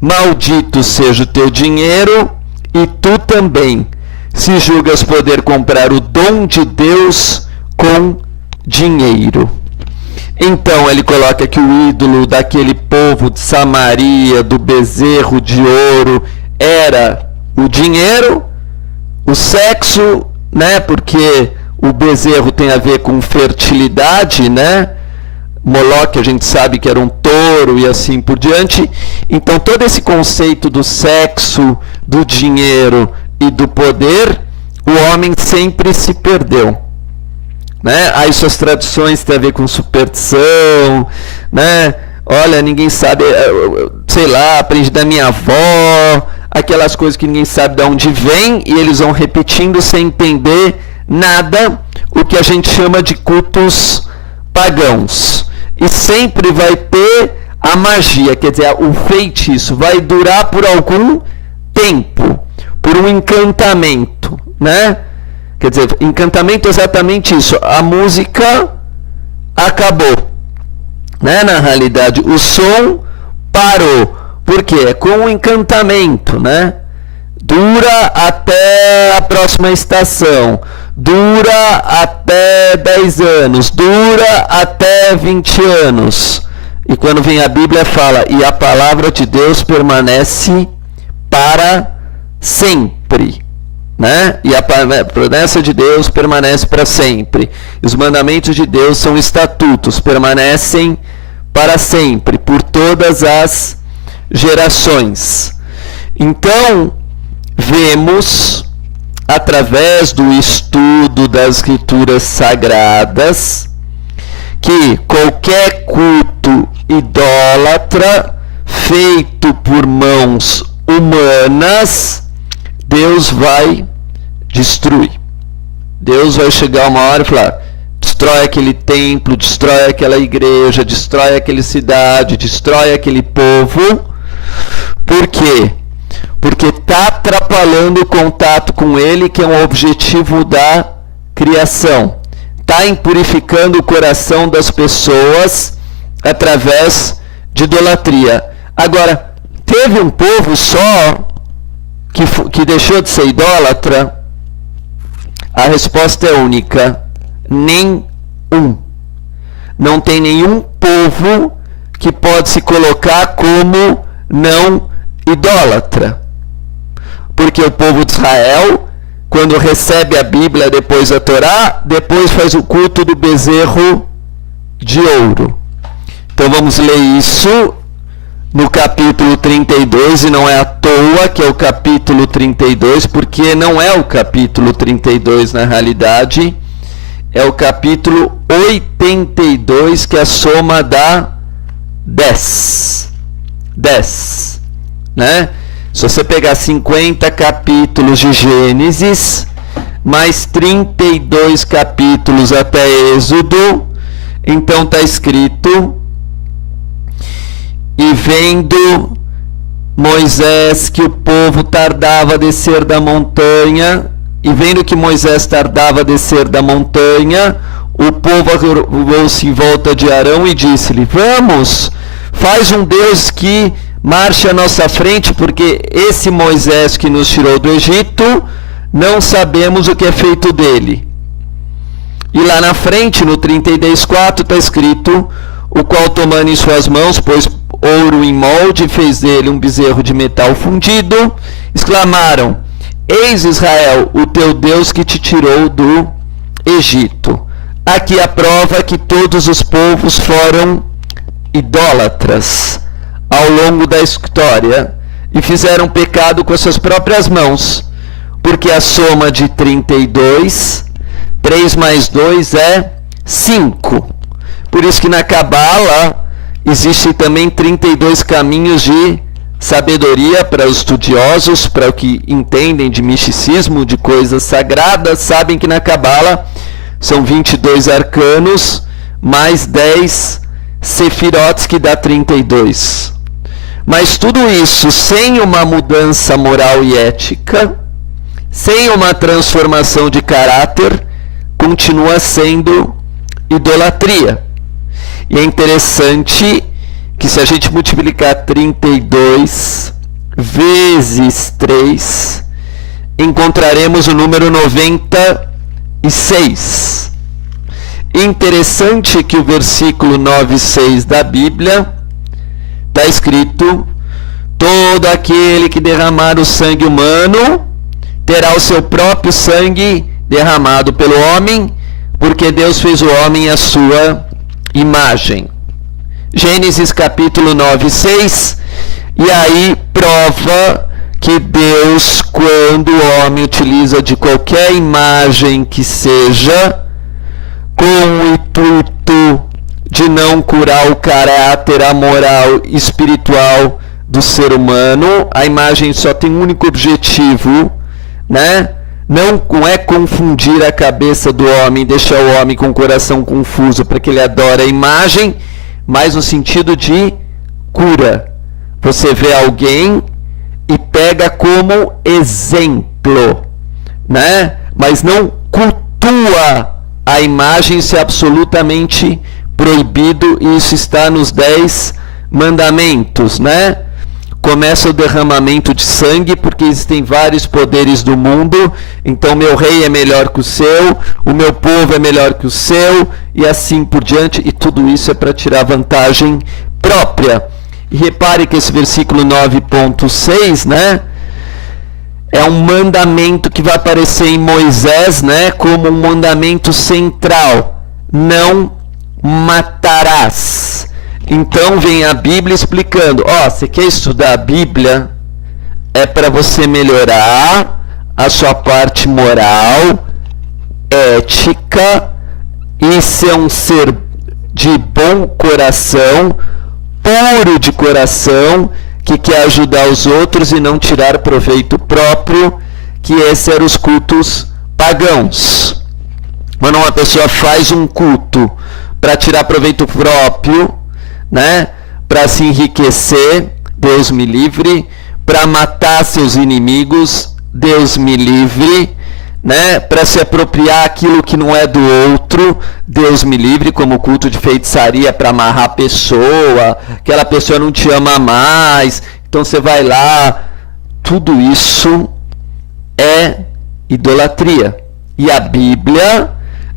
maldito seja o teu dinheiro e tu também, se julgas poder comprar o dom de Deus com dinheiro. Então ele coloca que o ídolo daquele povo de Samaria, do bezerro de ouro, era o dinheiro, o sexo, né? Porque o bezerro tem a ver com fertilidade, né? Moloque, a gente sabe que era um touro e assim por diante. Então todo esse conceito do sexo, do dinheiro e do poder, o homem sempre se perdeu, né? Aí suas tradições têm a ver com superstição, né? Olha, ninguém sabe, sei lá, aprendi da minha avó, aquelas coisas que ninguém sabe de onde vem, e eles vão repetindo sem entender nada, o que a gente chama de cultos pagãos. E sempre vai ter a magia, quer dizer, o feitiço vai durar por algum tempo, por um encantamento, né? Quer dizer, encantamento é exatamente isso. A música acabou, né? Na realidade, o som parou. Por quê? É com o encantamento, né? Dura até a próxima estação, dura até 10 anos, dura até 20 anos. E quando vem a Bíblia fala, e a palavra de Deus permanece para sempre, né? E a promessa de Deus permanece para sempre. Os mandamentos de Deus são estatutos, permanecem para sempre, por todas as gerações. Então, vemos, através do estudo das Escrituras Sagradas, que qualquer culto idólatra feito por mãos humanas, Deus vai destruir. Deus vai chegar uma hora e falar: destrói aquele templo, destrói aquela igreja, destrói aquela cidade, destrói aquele povo. Por quê? Porque está atrapalhando o contato com ele, que é um objetivo da criação. Está impurificando o coração das pessoas através de idolatria. Agora, teve um povo só que deixou de ser idólatra? A resposta é única: nenhum. Não tem nenhum povo que pode se colocar como não idólatra. Porque o povo de Israel, quando recebe a Bíblia depois da Torá, depois faz o culto do bezerro de ouro. Então vamos ler isso no capítulo 32, e não é à toa que é o capítulo 32, porque não é o capítulo 32 na realidade, é o capítulo 82, que é a soma da 10, né? Se você pegar 50 capítulos de Gênesis, mais 32 capítulos até Êxodo, então está escrito: e vendo Moisés que o povo tardava a descer da montanha, e vendo que Moisés tardava a descer da montanha, o povo arrumou-se em volta de Arão e disse-lhe: vamos, faz um Deus que marche à nossa frente, porque esse Moisés que nos tirou do Egito, não sabemos o que é feito dele. E lá na frente, no 32:4, está escrito: o qual, tomando em suas mãos, pôs ouro em molde, fez dele um bezerro de metal fundido, exclamaram: eis Israel, o teu Deus que te tirou do Egito. Aqui a prova que todos os povos foram idólatras ao longo da história e fizeram pecado com as suas próprias mãos, porque a soma de 32, 3 mais 2 é 5. Por isso que na Cabala existem também 32 caminhos de sabedoria para os estudiosos, para o que entendem de misticismo, de coisas sagradas, sabem que na Cabala são 22 arcanos, mais 10 sefirotes, que dá 32. Mas tudo isso sem uma mudança moral e ética, sem uma transformação de caráter, continua sendo idolatria. E é interessante que, se a gente multiplicar 32 vezes 3, encontraremos o número 96. Interessante que o versículo 9:6 da Bíblia está escrito: todo aquele que derramar o sangue humano terá o seu próprio sangue derramado pelo homem, porque Deus fez o homem à sua imagem. Gênesis capítulo 9:6, e aí prova que Deus, quando o homem utiliza de qualquer imagem que seja, com o intuito de não curar o caráter, a moral espiritual do ser humano, a imagem só tem um único objetivo, né? Não é confundir a cabeça do homem, deixar o homem com o coração confuso para que ele adore a imagem, mas no sentido de cura. Você vê alguém e pega como exemplo, né? Mas não cultua a imagem, isso é absolutamente proibido, e isso está nos 10 mandamentos, né? Começa o derramamento de sangue, porque existem vários poderes do mundo, então meu rei é melhor que o seu, o meu povo é melhor que o seu, e assim por diante, e tudo isso é para tirar vantagem própria. E repare que esse versículo 9.6, né, é um mandamento que vai aparecer em Moisés, né, como um mandamento central: não matarás. Então vem a Bíblia explicando: você quer estudar a Bíblia? É para você melhorar a sua parte moral, ética, e ser um ser de bom coração, puro de coração, que quer ajudar os outros e não tirar proveito próprio, que esses eram os cultos pagãos. Quando uma pessoa faz um culto para tirar proveito próprio, né, para se enriquecer, Deus me livre, para matar seus inimigos, Deus me livre, né, para se apropriar aquilo que não é do outro, Deus me livre, como culto de feitiçaria para amarrar a pessoa, aquela pessoa não te ama mais, então você vai lá. Tudo isso é idolatria. E a Bíblia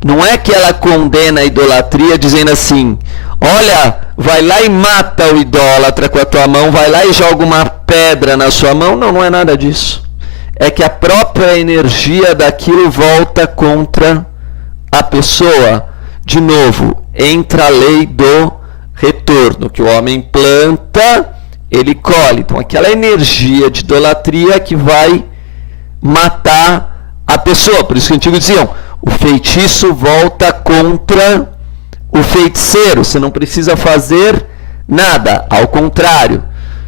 não é que ela condena a idolatria dizendo assim: olha, vai lá e mata o idólatra com a tua mão, vai lá e joga uma pedra na sua mão. Não, não é nada disso. É que a própria energia daquilo volta contra a pessoa. De novo, entra a lei do retorno, que o homem planta, ele colhe. Então, aquela energia de idolatria que vai matar a pessoa. Por isso que os antigos diziam, o feitiço volta contra o feiticeiro. Você não precisa fazer nada. Ao contrário,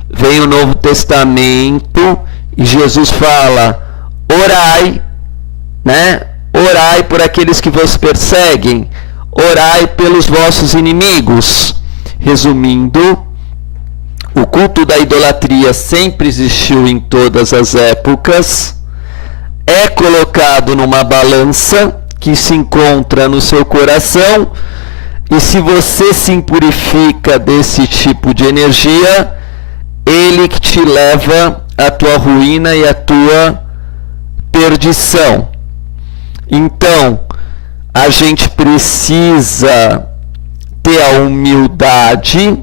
vem o Novo Testamento e Jesus fala, orai, né? Orai por aqueles que vos perseguem, orai pelos vossos inimigos. Resumindo, o culto da idolatria sempre existiu em todas as épocas, é colocado numa balança que se encontra no seu coração, e se você se impurifica desse tipo de energia, ele que te leva à tua ruína e à tua perdição. Então, a gente precisa ter a humildade,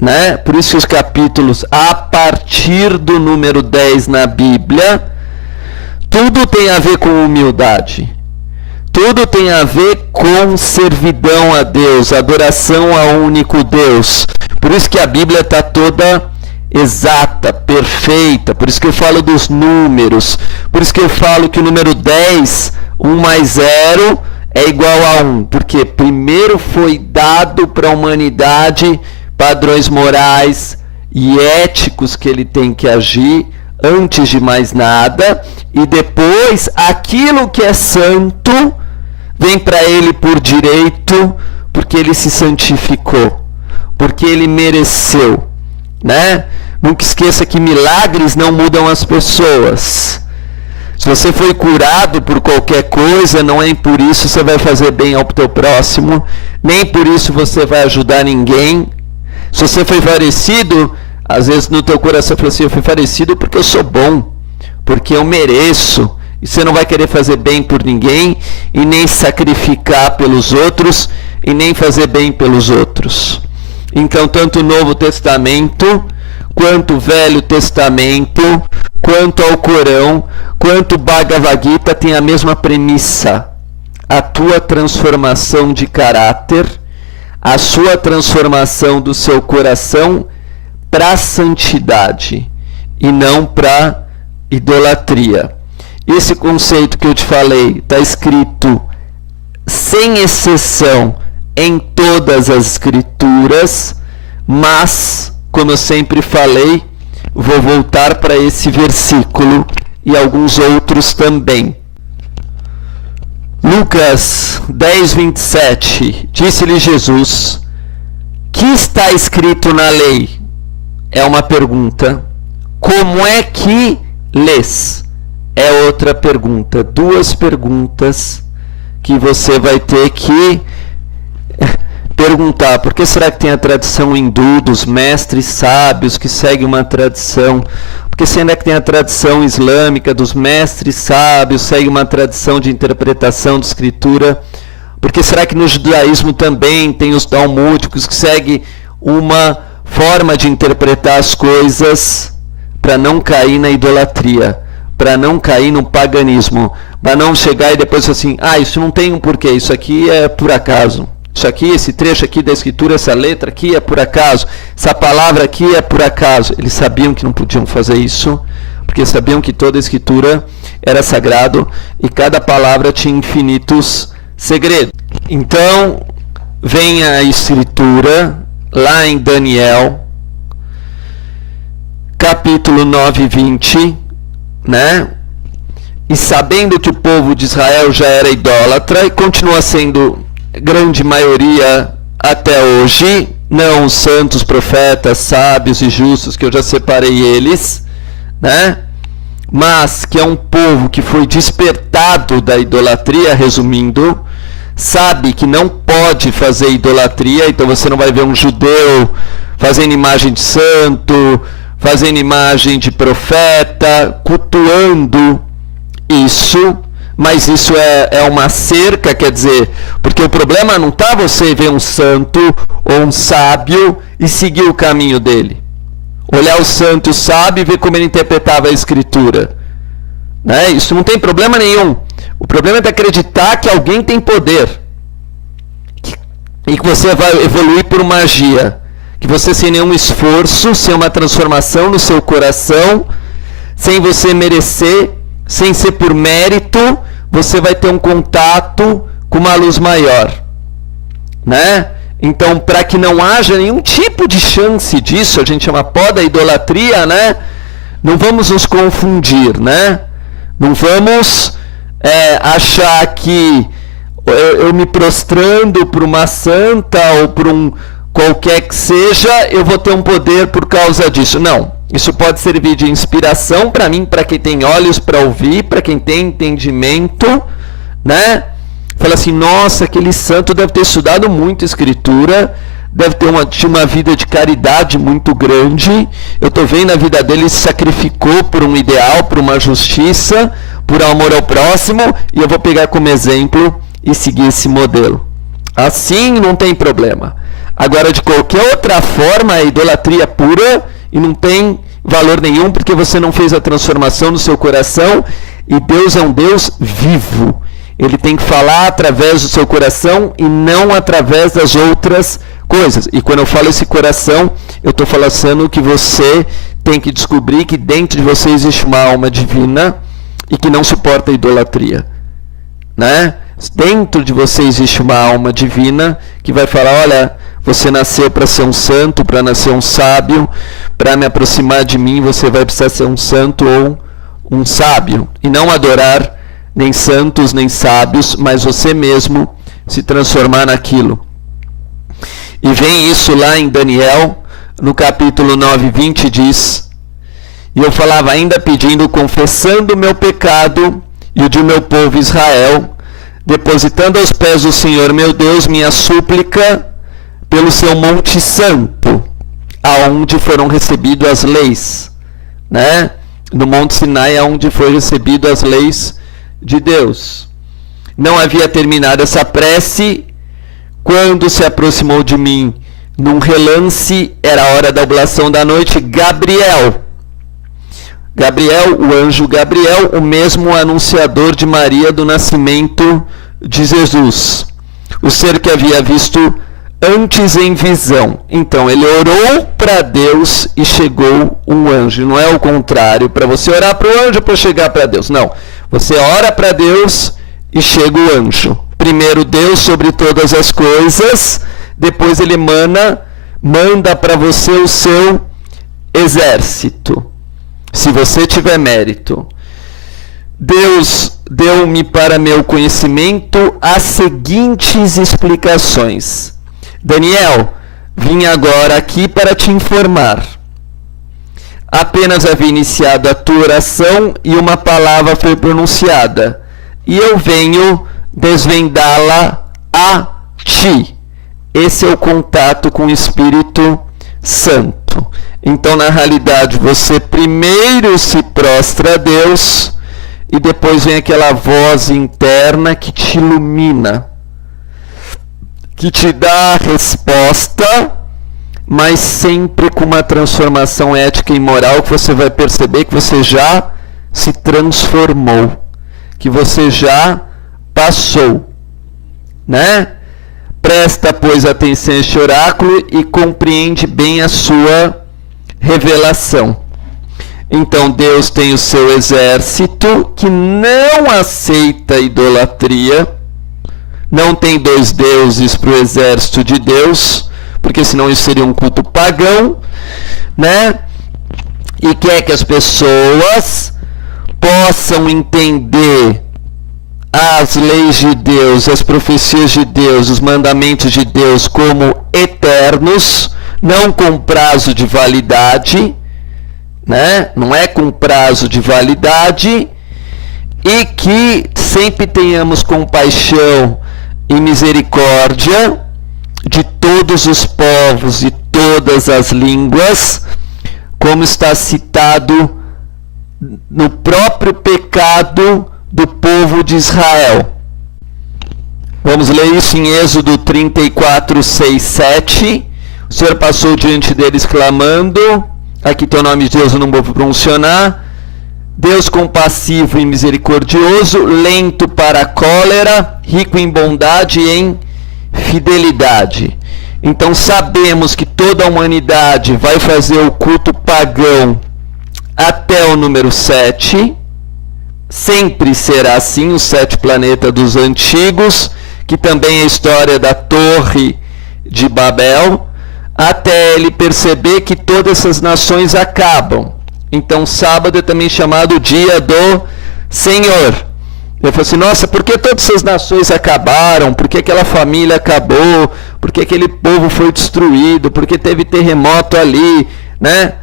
né? Por isso que os capítulos a partir do número 10 na Bíblia, tudo tem a ver com humildade. Tudo tem a ver com servidão a Deus, adoração ao único Deus. Por isso que a Bíblia está toda exata, perfeita. Por isso que eu falo dos números. Por isso que eu falo que o número 10, 1 mais 0, é igual a 1. Porque primeiro foi dado para a humanidade padrões morais e éticos que ele tem que agir antes de mais nada. E depois, aquilo que é santo vem para ele por direito, porque ele se santificou, porque ele mereceu, né? Nunca esqueça que milagres não mudam as pessoas. Se você foi curado por qualquer coisa, não é por isso você vai fazer bem ao teu próximo, nem por isso você vai ajudar ninguém. Se você foi favorecido, às vezes no teu coração fala assim, eu fui favorecido porque eu sou bom, porque eu mereço. E você não vai querer fazer bem por ninguém, e nem sacrificar pelos outros, e nem fazer bem pelos outros. Então, tanto o Novo Testamento, quanto o Velho Testamento, quanto ao Corão, quanto o Bhagavad Gita tem a mesma premissa. A tua transformação de caráter, a sua transformação do seu coração para a santidade, e não para idolatria. Esse conceito que eu te falei está escrito sem exceção em todas as escrituras, mas, como eu sempre falei, vou voltar para esse versículo e alguns outros também. Lucas 10, 27, disse-lhe Jesus, que está escrito na lei? É uma pergunta. Como é que lês? É outra pergunta. Duas perguntas que você vai ter que perguntar. Por que será que tem a tradição hindu dos mestres sábios que segue uma tradição? Por que será que tem a tradição islâmica dos mestres sábios, segue uma tradição de interpretação de escritura? Por que será que no judaísmo também tem os talmúdicos que seguem uma forma de interpretar as coisas para não cair na idolatria, para não cair no paganismo, para não chegar e depois assim, isso não tem um porquê, isso aqui é por acaso, isso aqui, esse trecho aqui da escritura, essa letra aqui é por acaso, essa palavra aqui é por acaso. Eles sabiam que não podiam fazer isso, porque sabiam que toda a escritura era sagrado e cada palavra tinha infinitos segredos. Então, vem a escritura lá em Daniel, capítulo 9, 20, né? E sabendo que o povo de Israel já era idólatra e continua sendo grande maioria até hoje, não os santos profetas, sábios e justos, que eu já separei eles, né? Mas que é um povo que foi despertado da idolatria, resumindo, sabe que não pode fazer idolatria. Então você não vai ver um judeu fazendo imagem de santo, fazendo imagem de profeta, cultuando isso, mas isso é uma cerca, quer dizer, porque o problema não está você ver um santo ou um sábio e seguir o caminho dele. Olhar o santo e o sábio e ver como ele interpretava a escritura, né? Isso não tem problema nenhum. O problema é de acreditar que alguém tem poder e que você vai evoluir por magia, que você, sem nenhum esforço, sem uma transformação no seu coração, sem você merecer, sem ser por mérito, você vai ter um contato com uma luz maior, né? Então, para que não haja nenhum tipo de chance disso, a gente chama pó da idolatria, né? Não vamos nos confundir, né? Não vamos achar que eu me prostrando por uma santa ou por um qualquer que seja, eu vou ter um poder por causa disso. Não. Isso pode servir de inspiração para mim, para quem tem olhos para ouvir, para quem tem entendimento, né? Fala assim, nossa, aquele santo deve ter estudado muito escritura, deve ter uma vida de caridade muito grande. Eu estou vendo a vida dele, ele se sacrificou por um ideal, por uma justiça, por amor ao próximo, e eu vou pegar como exemplo e seguir esse modelo. Assim não tem problema. Agora, de qualquer outra forma, é idolatria pura e não tem valor nenhum, porque você não fez a transformação no seu coração, e Deus é um Deus vivo. Ele tem que falar através do seu coração e não através das outras coisas. E quando eu falo esse coração, eu estou falando que você tem que descobrir que dentro de você existe uma alma divina e que não suporta a idolatria, né? Dentro de você existe uma alma divina que vai falar, olha, você nasceu para ser um santo, para nascer um sábio, para me aproximar de mim você vai precisar ser um santo ou um sábio, e não adorar nem santos, nem sábios, mas você mesmo se transformar naquilo. E vem isso lá em Daniel, no capítulo 9, 20, diz, e eu falava ainda pedindo, confessando o meu pecado e o de meu povo Israel, depositando aos pés do Senhor meu Deus minha súplica pelo seu monte santo, aonde foram recebidas as leis, né? No Monte Sinai, aonde foi recebido as leis de Deus. Não havia terminado essa prece quando se aproximou de mim num relance, era a hora da oblação da noite, Gabriel, o anjo Gabriel, o mesmo anunciador de Maria do nascimento de Jesus, o ser que havia visto antes em visão. Então ele orou para Deus e chegou um anjo. Não é o contrário, para você orar para o anjo para chegar para Deus. Não, você ora para Deus e chega o anjo. Primeiro Deus sobre todas as coisas, depois ele manda para você o seu exército, se você tiver mérito. Deus deu-me para meu conhecimento as seguintes explicações. Daniel, vim agora aqui para te informar. Apenas havia iniciado a tua oração e uma palavra foi pronunciada, e eu venho desvendá-la a ti. Esse é o contato com o Espírito Santo. Então, na realidade, você primeiro se prostra a Deus e depois vem aquela voz interna que te ilumina, que te dá a resposta, mas sempre com uma transformação ética e moral, que você vai perceber que você já se transformou, que você já passou, né? Presta, pois, atenção a este oráculo e compreende bem a sua revelação. Então Deus tem o seu exército que não aceita idolatria. Não tem dois deuses para o exército de Deus, porque senão isso seria um culto pagão, né? E quer que as pessoas possam entender as leis de Deus, as profecias de Deus, os mandamentos de Deus como eternos, não com prazo de validade, né? Não é com prazo de validade, e que sempre tenhamos compaixão e misericórdia de todos os povos e todas as línguas, como está citado no próprio pecado do povo de Israel. Vamos ler isso em Êxodo 34, 6, 7. O Senhor passou diante deles clamando, aqui tem o nome de Deus, eu não vou pronunciar, Deus compassivo e misericordioso, lento para a cólera, rico em bondade e em fidelidade. Então sabemos que toda a humanidade vai fazer o culto pagão até o número 7. Sempre será assim, os 7 planetas dos antigos, que também é a história da Torre de Babel, até ele perceber que todas essas nações acabam. Então sábado é também chamado dia do Senhor. Ele falou assim, nossa, por que todas essas nações acabaram? Por que aquela família acabou? Por que aquele povo foi destruído? Por que teve terremoto ali? Né?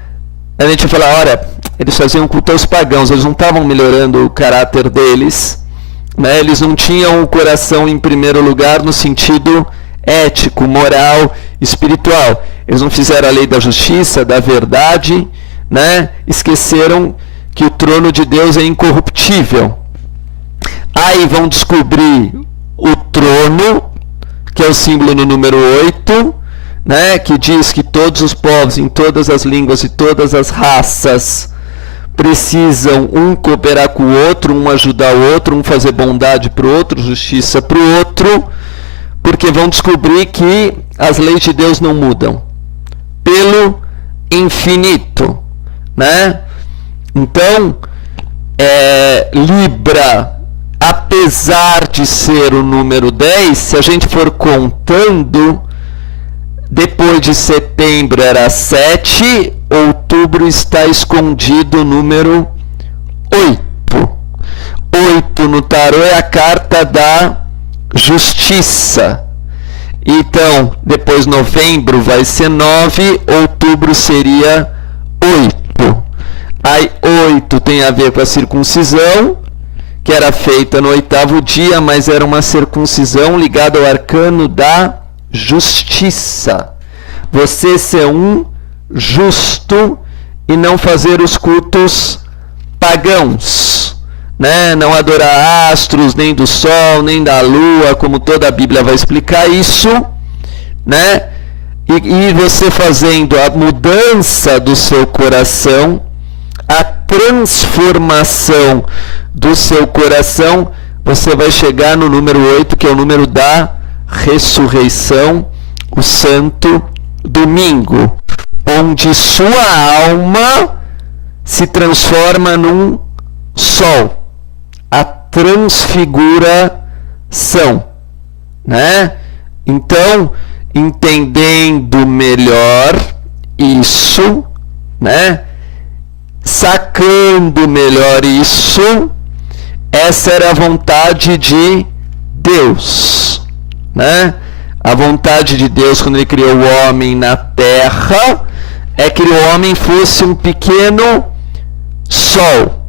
A gente fala, olha, eles faziam culto aos pagãos, eles não estavam melhorando o caráter deles, né? Eles não tinham o coração em primeiro lugar no sentido ético, moral, espiritual. Eles não fizeram a lei da justiça, da verdade, né? Esqueceram que o trono de Deus é incorruptível. Aí vão descobrir o trono, que é o símbolo no número 8, né, que diz que todos os povos, em todas as línguas e todas as raças, precisam um cooperar com o outro, um ajudar o outro, um fazer bondade para o outro, justiça para o outro, porque vão descobrir que as leis de Deus não mudam pelo infinito, né? Então, Libra, apesar de ser o número 10, se a gente for contando, depois de setembro era 7, outubro está escondido o número 8. 8 no tarô é a carta da justiça. Então, depois novembro vai ser 9, outubro seria 8. Aí 8 tem a ver com a circuncisão, que era feita no 8º dia, mas era uma circuncisão ligada ao arcano da justiça. Você ser um justo e não fazer os cultos pagãos, né? Não adorar astros, nem do sol, nem da lua, como toda a Bíblia vai explicar isso, né? E você fazendo a mudança do seu coração, a transformação do seu coração, você vai chegar no número 8, que é o número da ressurreição, o santo domingo, onde sua alma se transforma num sol, a transfiguração, né? Então, entendendo melhor isso, né? Sacando melhor isso, essa era a vontade de Deus, né? A vontade de Deus, quando ele criou o homem na terra, é que o homem fosse um pequeno sol,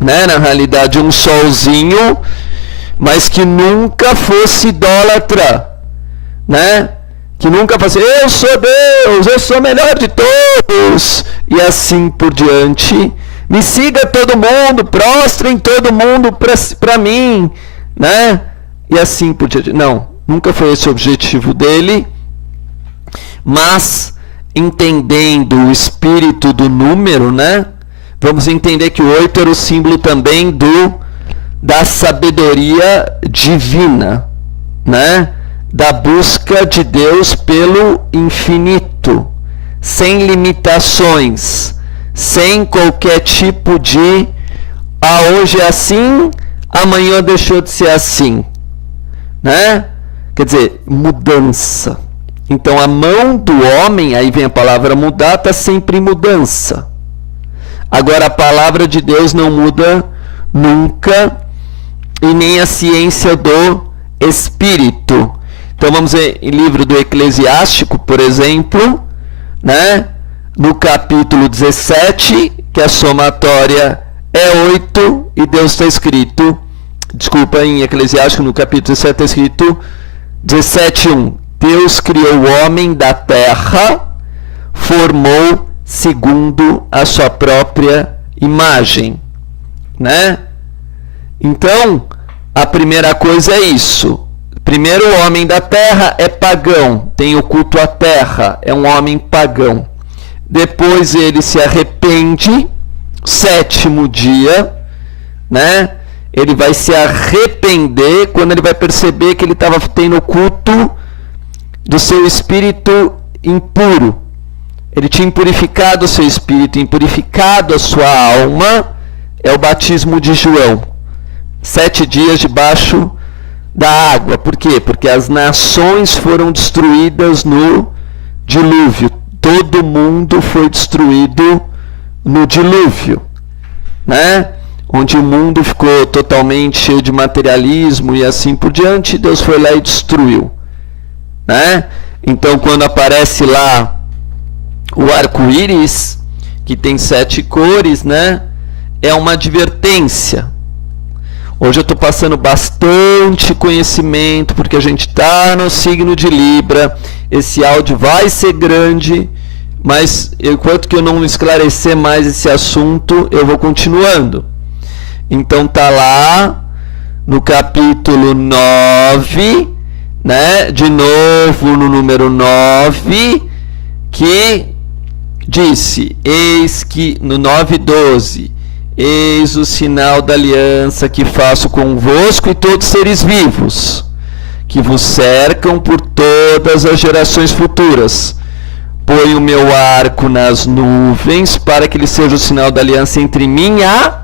né? Na realidade um solzinho, mas que nunca fosse idólatra, né? Que nunca fosse, eu sou Deus, eu sou o melhor de todos, e assim por diante. Me siga todo mundo, prostrem todo mundo para mim, né? E assim por diante. Não, nunca foi esse o objetivo dele, mas entendendo o espírito do número, né? Vamos entender que o 8 era o símbolo também da sabedoria divina, né? Da busca de Deus pelo infinito, sem limitações, sem qualquer tipo de hoje é assim, amanhã deixou de ser assim, né? Quer dizer, mudança. Então a mão do homem, aí vem a palavra mudar, está sempre em mudança. Agora a palavra de Deus não muda nunca, e nem a ciência do Espírito. Então vamos ver em livro do Eclesiástico, por exemplo, né? No capítulo 17, que a somatória é 8, e Deus está escrito, em Eclesiástico, no capítulo 17 está escrito 17:1. Deus criou o homem da terra, formou segundo a sua própria imagem, né? Então, a primeira coisa é isso. Primeiro, o homem da terra é pagão, tem o culto à terra, é um homem pagão. Depois ele se arrepende, 7º dia, né? Ele vai se arrepender quando ele vai perceber que ele estava tendo culto do seu espírito impuro. Ele tinha impurificado o seu espírito, impurificado a sua alma. É o batismo de João. 7 dias debaixo da água. Por quê? Porque as nações foram destruídas no dilúvio. Todo mundo foi destruído no dilúvio, né? Onde o mundo ficou totalmente cheio de materialismo e assim por diante, Deus foi lá e destruiu, né? Então, quando aparece lá o arco-íris, que tem 7 cores, né? É uma advertência. Hoje eu estou passando bastante conhecimento, porque a gente está no signo de Libra. Esse áudio vai ser grande, mas enquanto que eu não esclarecer mais esse assunto, eu vou continuando. Então tá lá no capítulo 9, né? De novo no número 9, que disse, eis que, no 9:12, eis o sinal da aliança que faço convosco e todos os seres vivos, que vos cercam por todas as gerações futuras. Ponho o meu arco nas nuvens, para que ele seja o sinal da aliança entre mim e a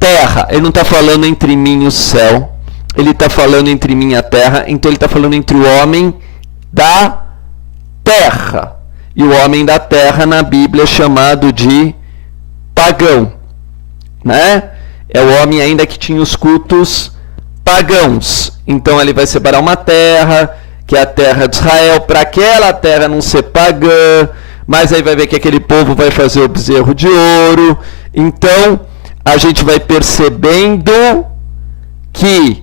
terra. Ele não está falando entre mim e o céu, ele está falando entre mim e a terra, então ele está falando entre o homem da terra. E o homem da terra na Bíblia é chamado de pagão, né? É o homem ainda que tinha os cultos pagãos. Então ele vai separar uma terra, que é a terra de Israel, para aquela terra não ser pagã, mas aí vai ver que aquele povo vai fazer o bezerro de ouro. Então a gente vai percebendo que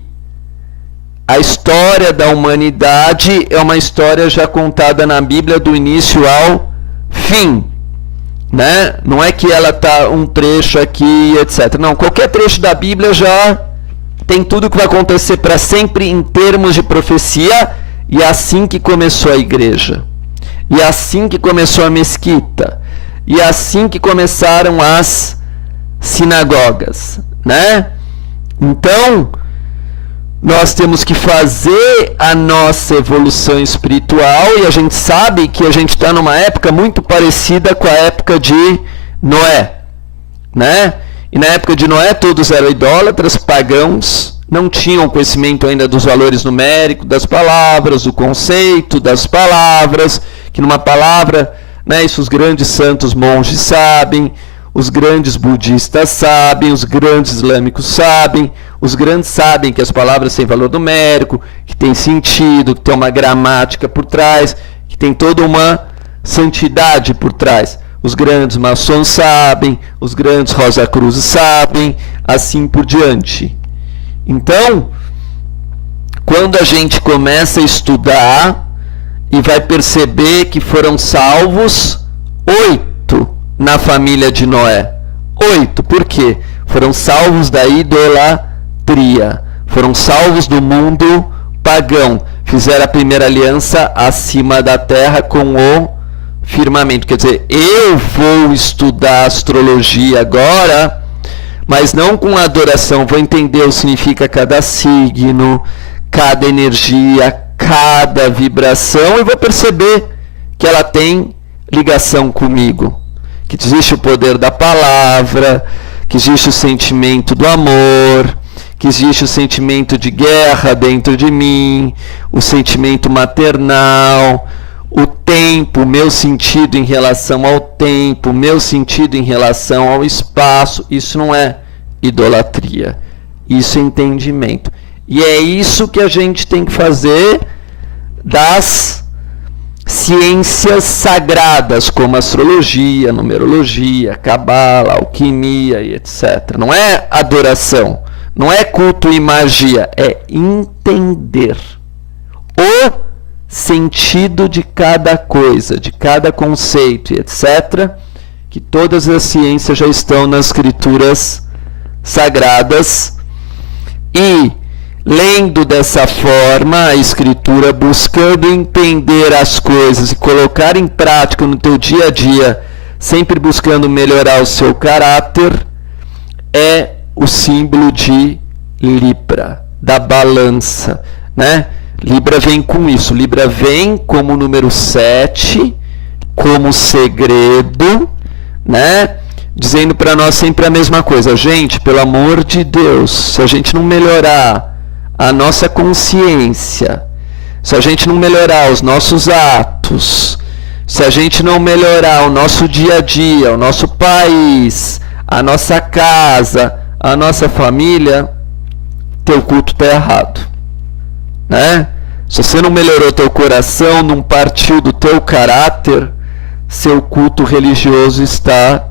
a história da humanidade é uma história já contada na Bíblia do início ao fim, né? Não é que ela tá um trecho aqui, etc. Não, qualquer trecho da Bíblia já tem tudo o que vai acontecer para sempre em termos de profecia, e é assim que começou a igreja, e é assim que começou a mesquita, e é assim que começaram as sinagogas, né? Então nós temos que fazer a nossa evolução espiritual, e a gente sabe que a gente está numa época muito parecida com a época de Noé, né? E na época de Noé todos eram idólatras, pagãos, não tinham conhecimento ainda dos valores numéricos das palavras, do conceito das palavras, que numa palavra, né, isso os grandes santos monges sabem, os grandes budistas sabem, os grandes islâmicos sabem, os grandes sabem que as palavras têm valor numérico, que tem sentido, que tem uma gramática por trás, que tem toda uma santidade por trás. Os grandes maçons sabem, os grandes Rosacruzes sabem, assim por diante. Então, quando a gente começa a estudar e vai perceber que foram salvos 8 na família de Noé. 8, por quê? Foram salvos da idolatria, foram salvos do mundo pagão, fizeram a primeira aliança acima da terra com o firmamento. Quer dizer, eu vou estudar astrologia agora, mas não com adoração, vou entender o que significa cada signo, cada energia, cada vibração, e vou perceber que ela tem ligação comigo, que existe o poder da palavra, que existe o sentimento do amor, que existe o sentimento de guerra dentro de mim, o sentimento maternal, o tempo, meu sentido em relação ao tempo, meu sentido em relação ao espaço. Isso não é idolatria, isso é entendimento. E é isso que a gente tem que fazer das ciências sagradas, como astrologia, numerologia, cabala, alquimia e etc. Não é adoração, não é culto e magia, é entender o sentido de cada coisa, de cada conceito e etc., que todas as ciências já estão nas escrituras sagradas, e lendo dessa forma a escritura, buscando entender as coisas e colocar em prática no teu dia a dia, sempre buscando melhorar o seu caráter, é o símbolo de Libra, da balança, né? Libra vem com isso. Libra vem como número 7, como segredo, né? Dizendo para nós sempre a mesma coisa. Gente, pelo amor de Deus, se a gente não melhorar a nossa consciência, se a gente não melhorar os nossos atos, se a gente não melhorar o nosso dia a dia, o nosso país, a nossa casa, a nossa família, teu culto está errado, né? Se você não melhorou teu coração, não partiu do teu caráter, seu culto religioso está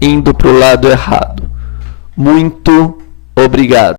indo para o lado errado. Muito obrigado.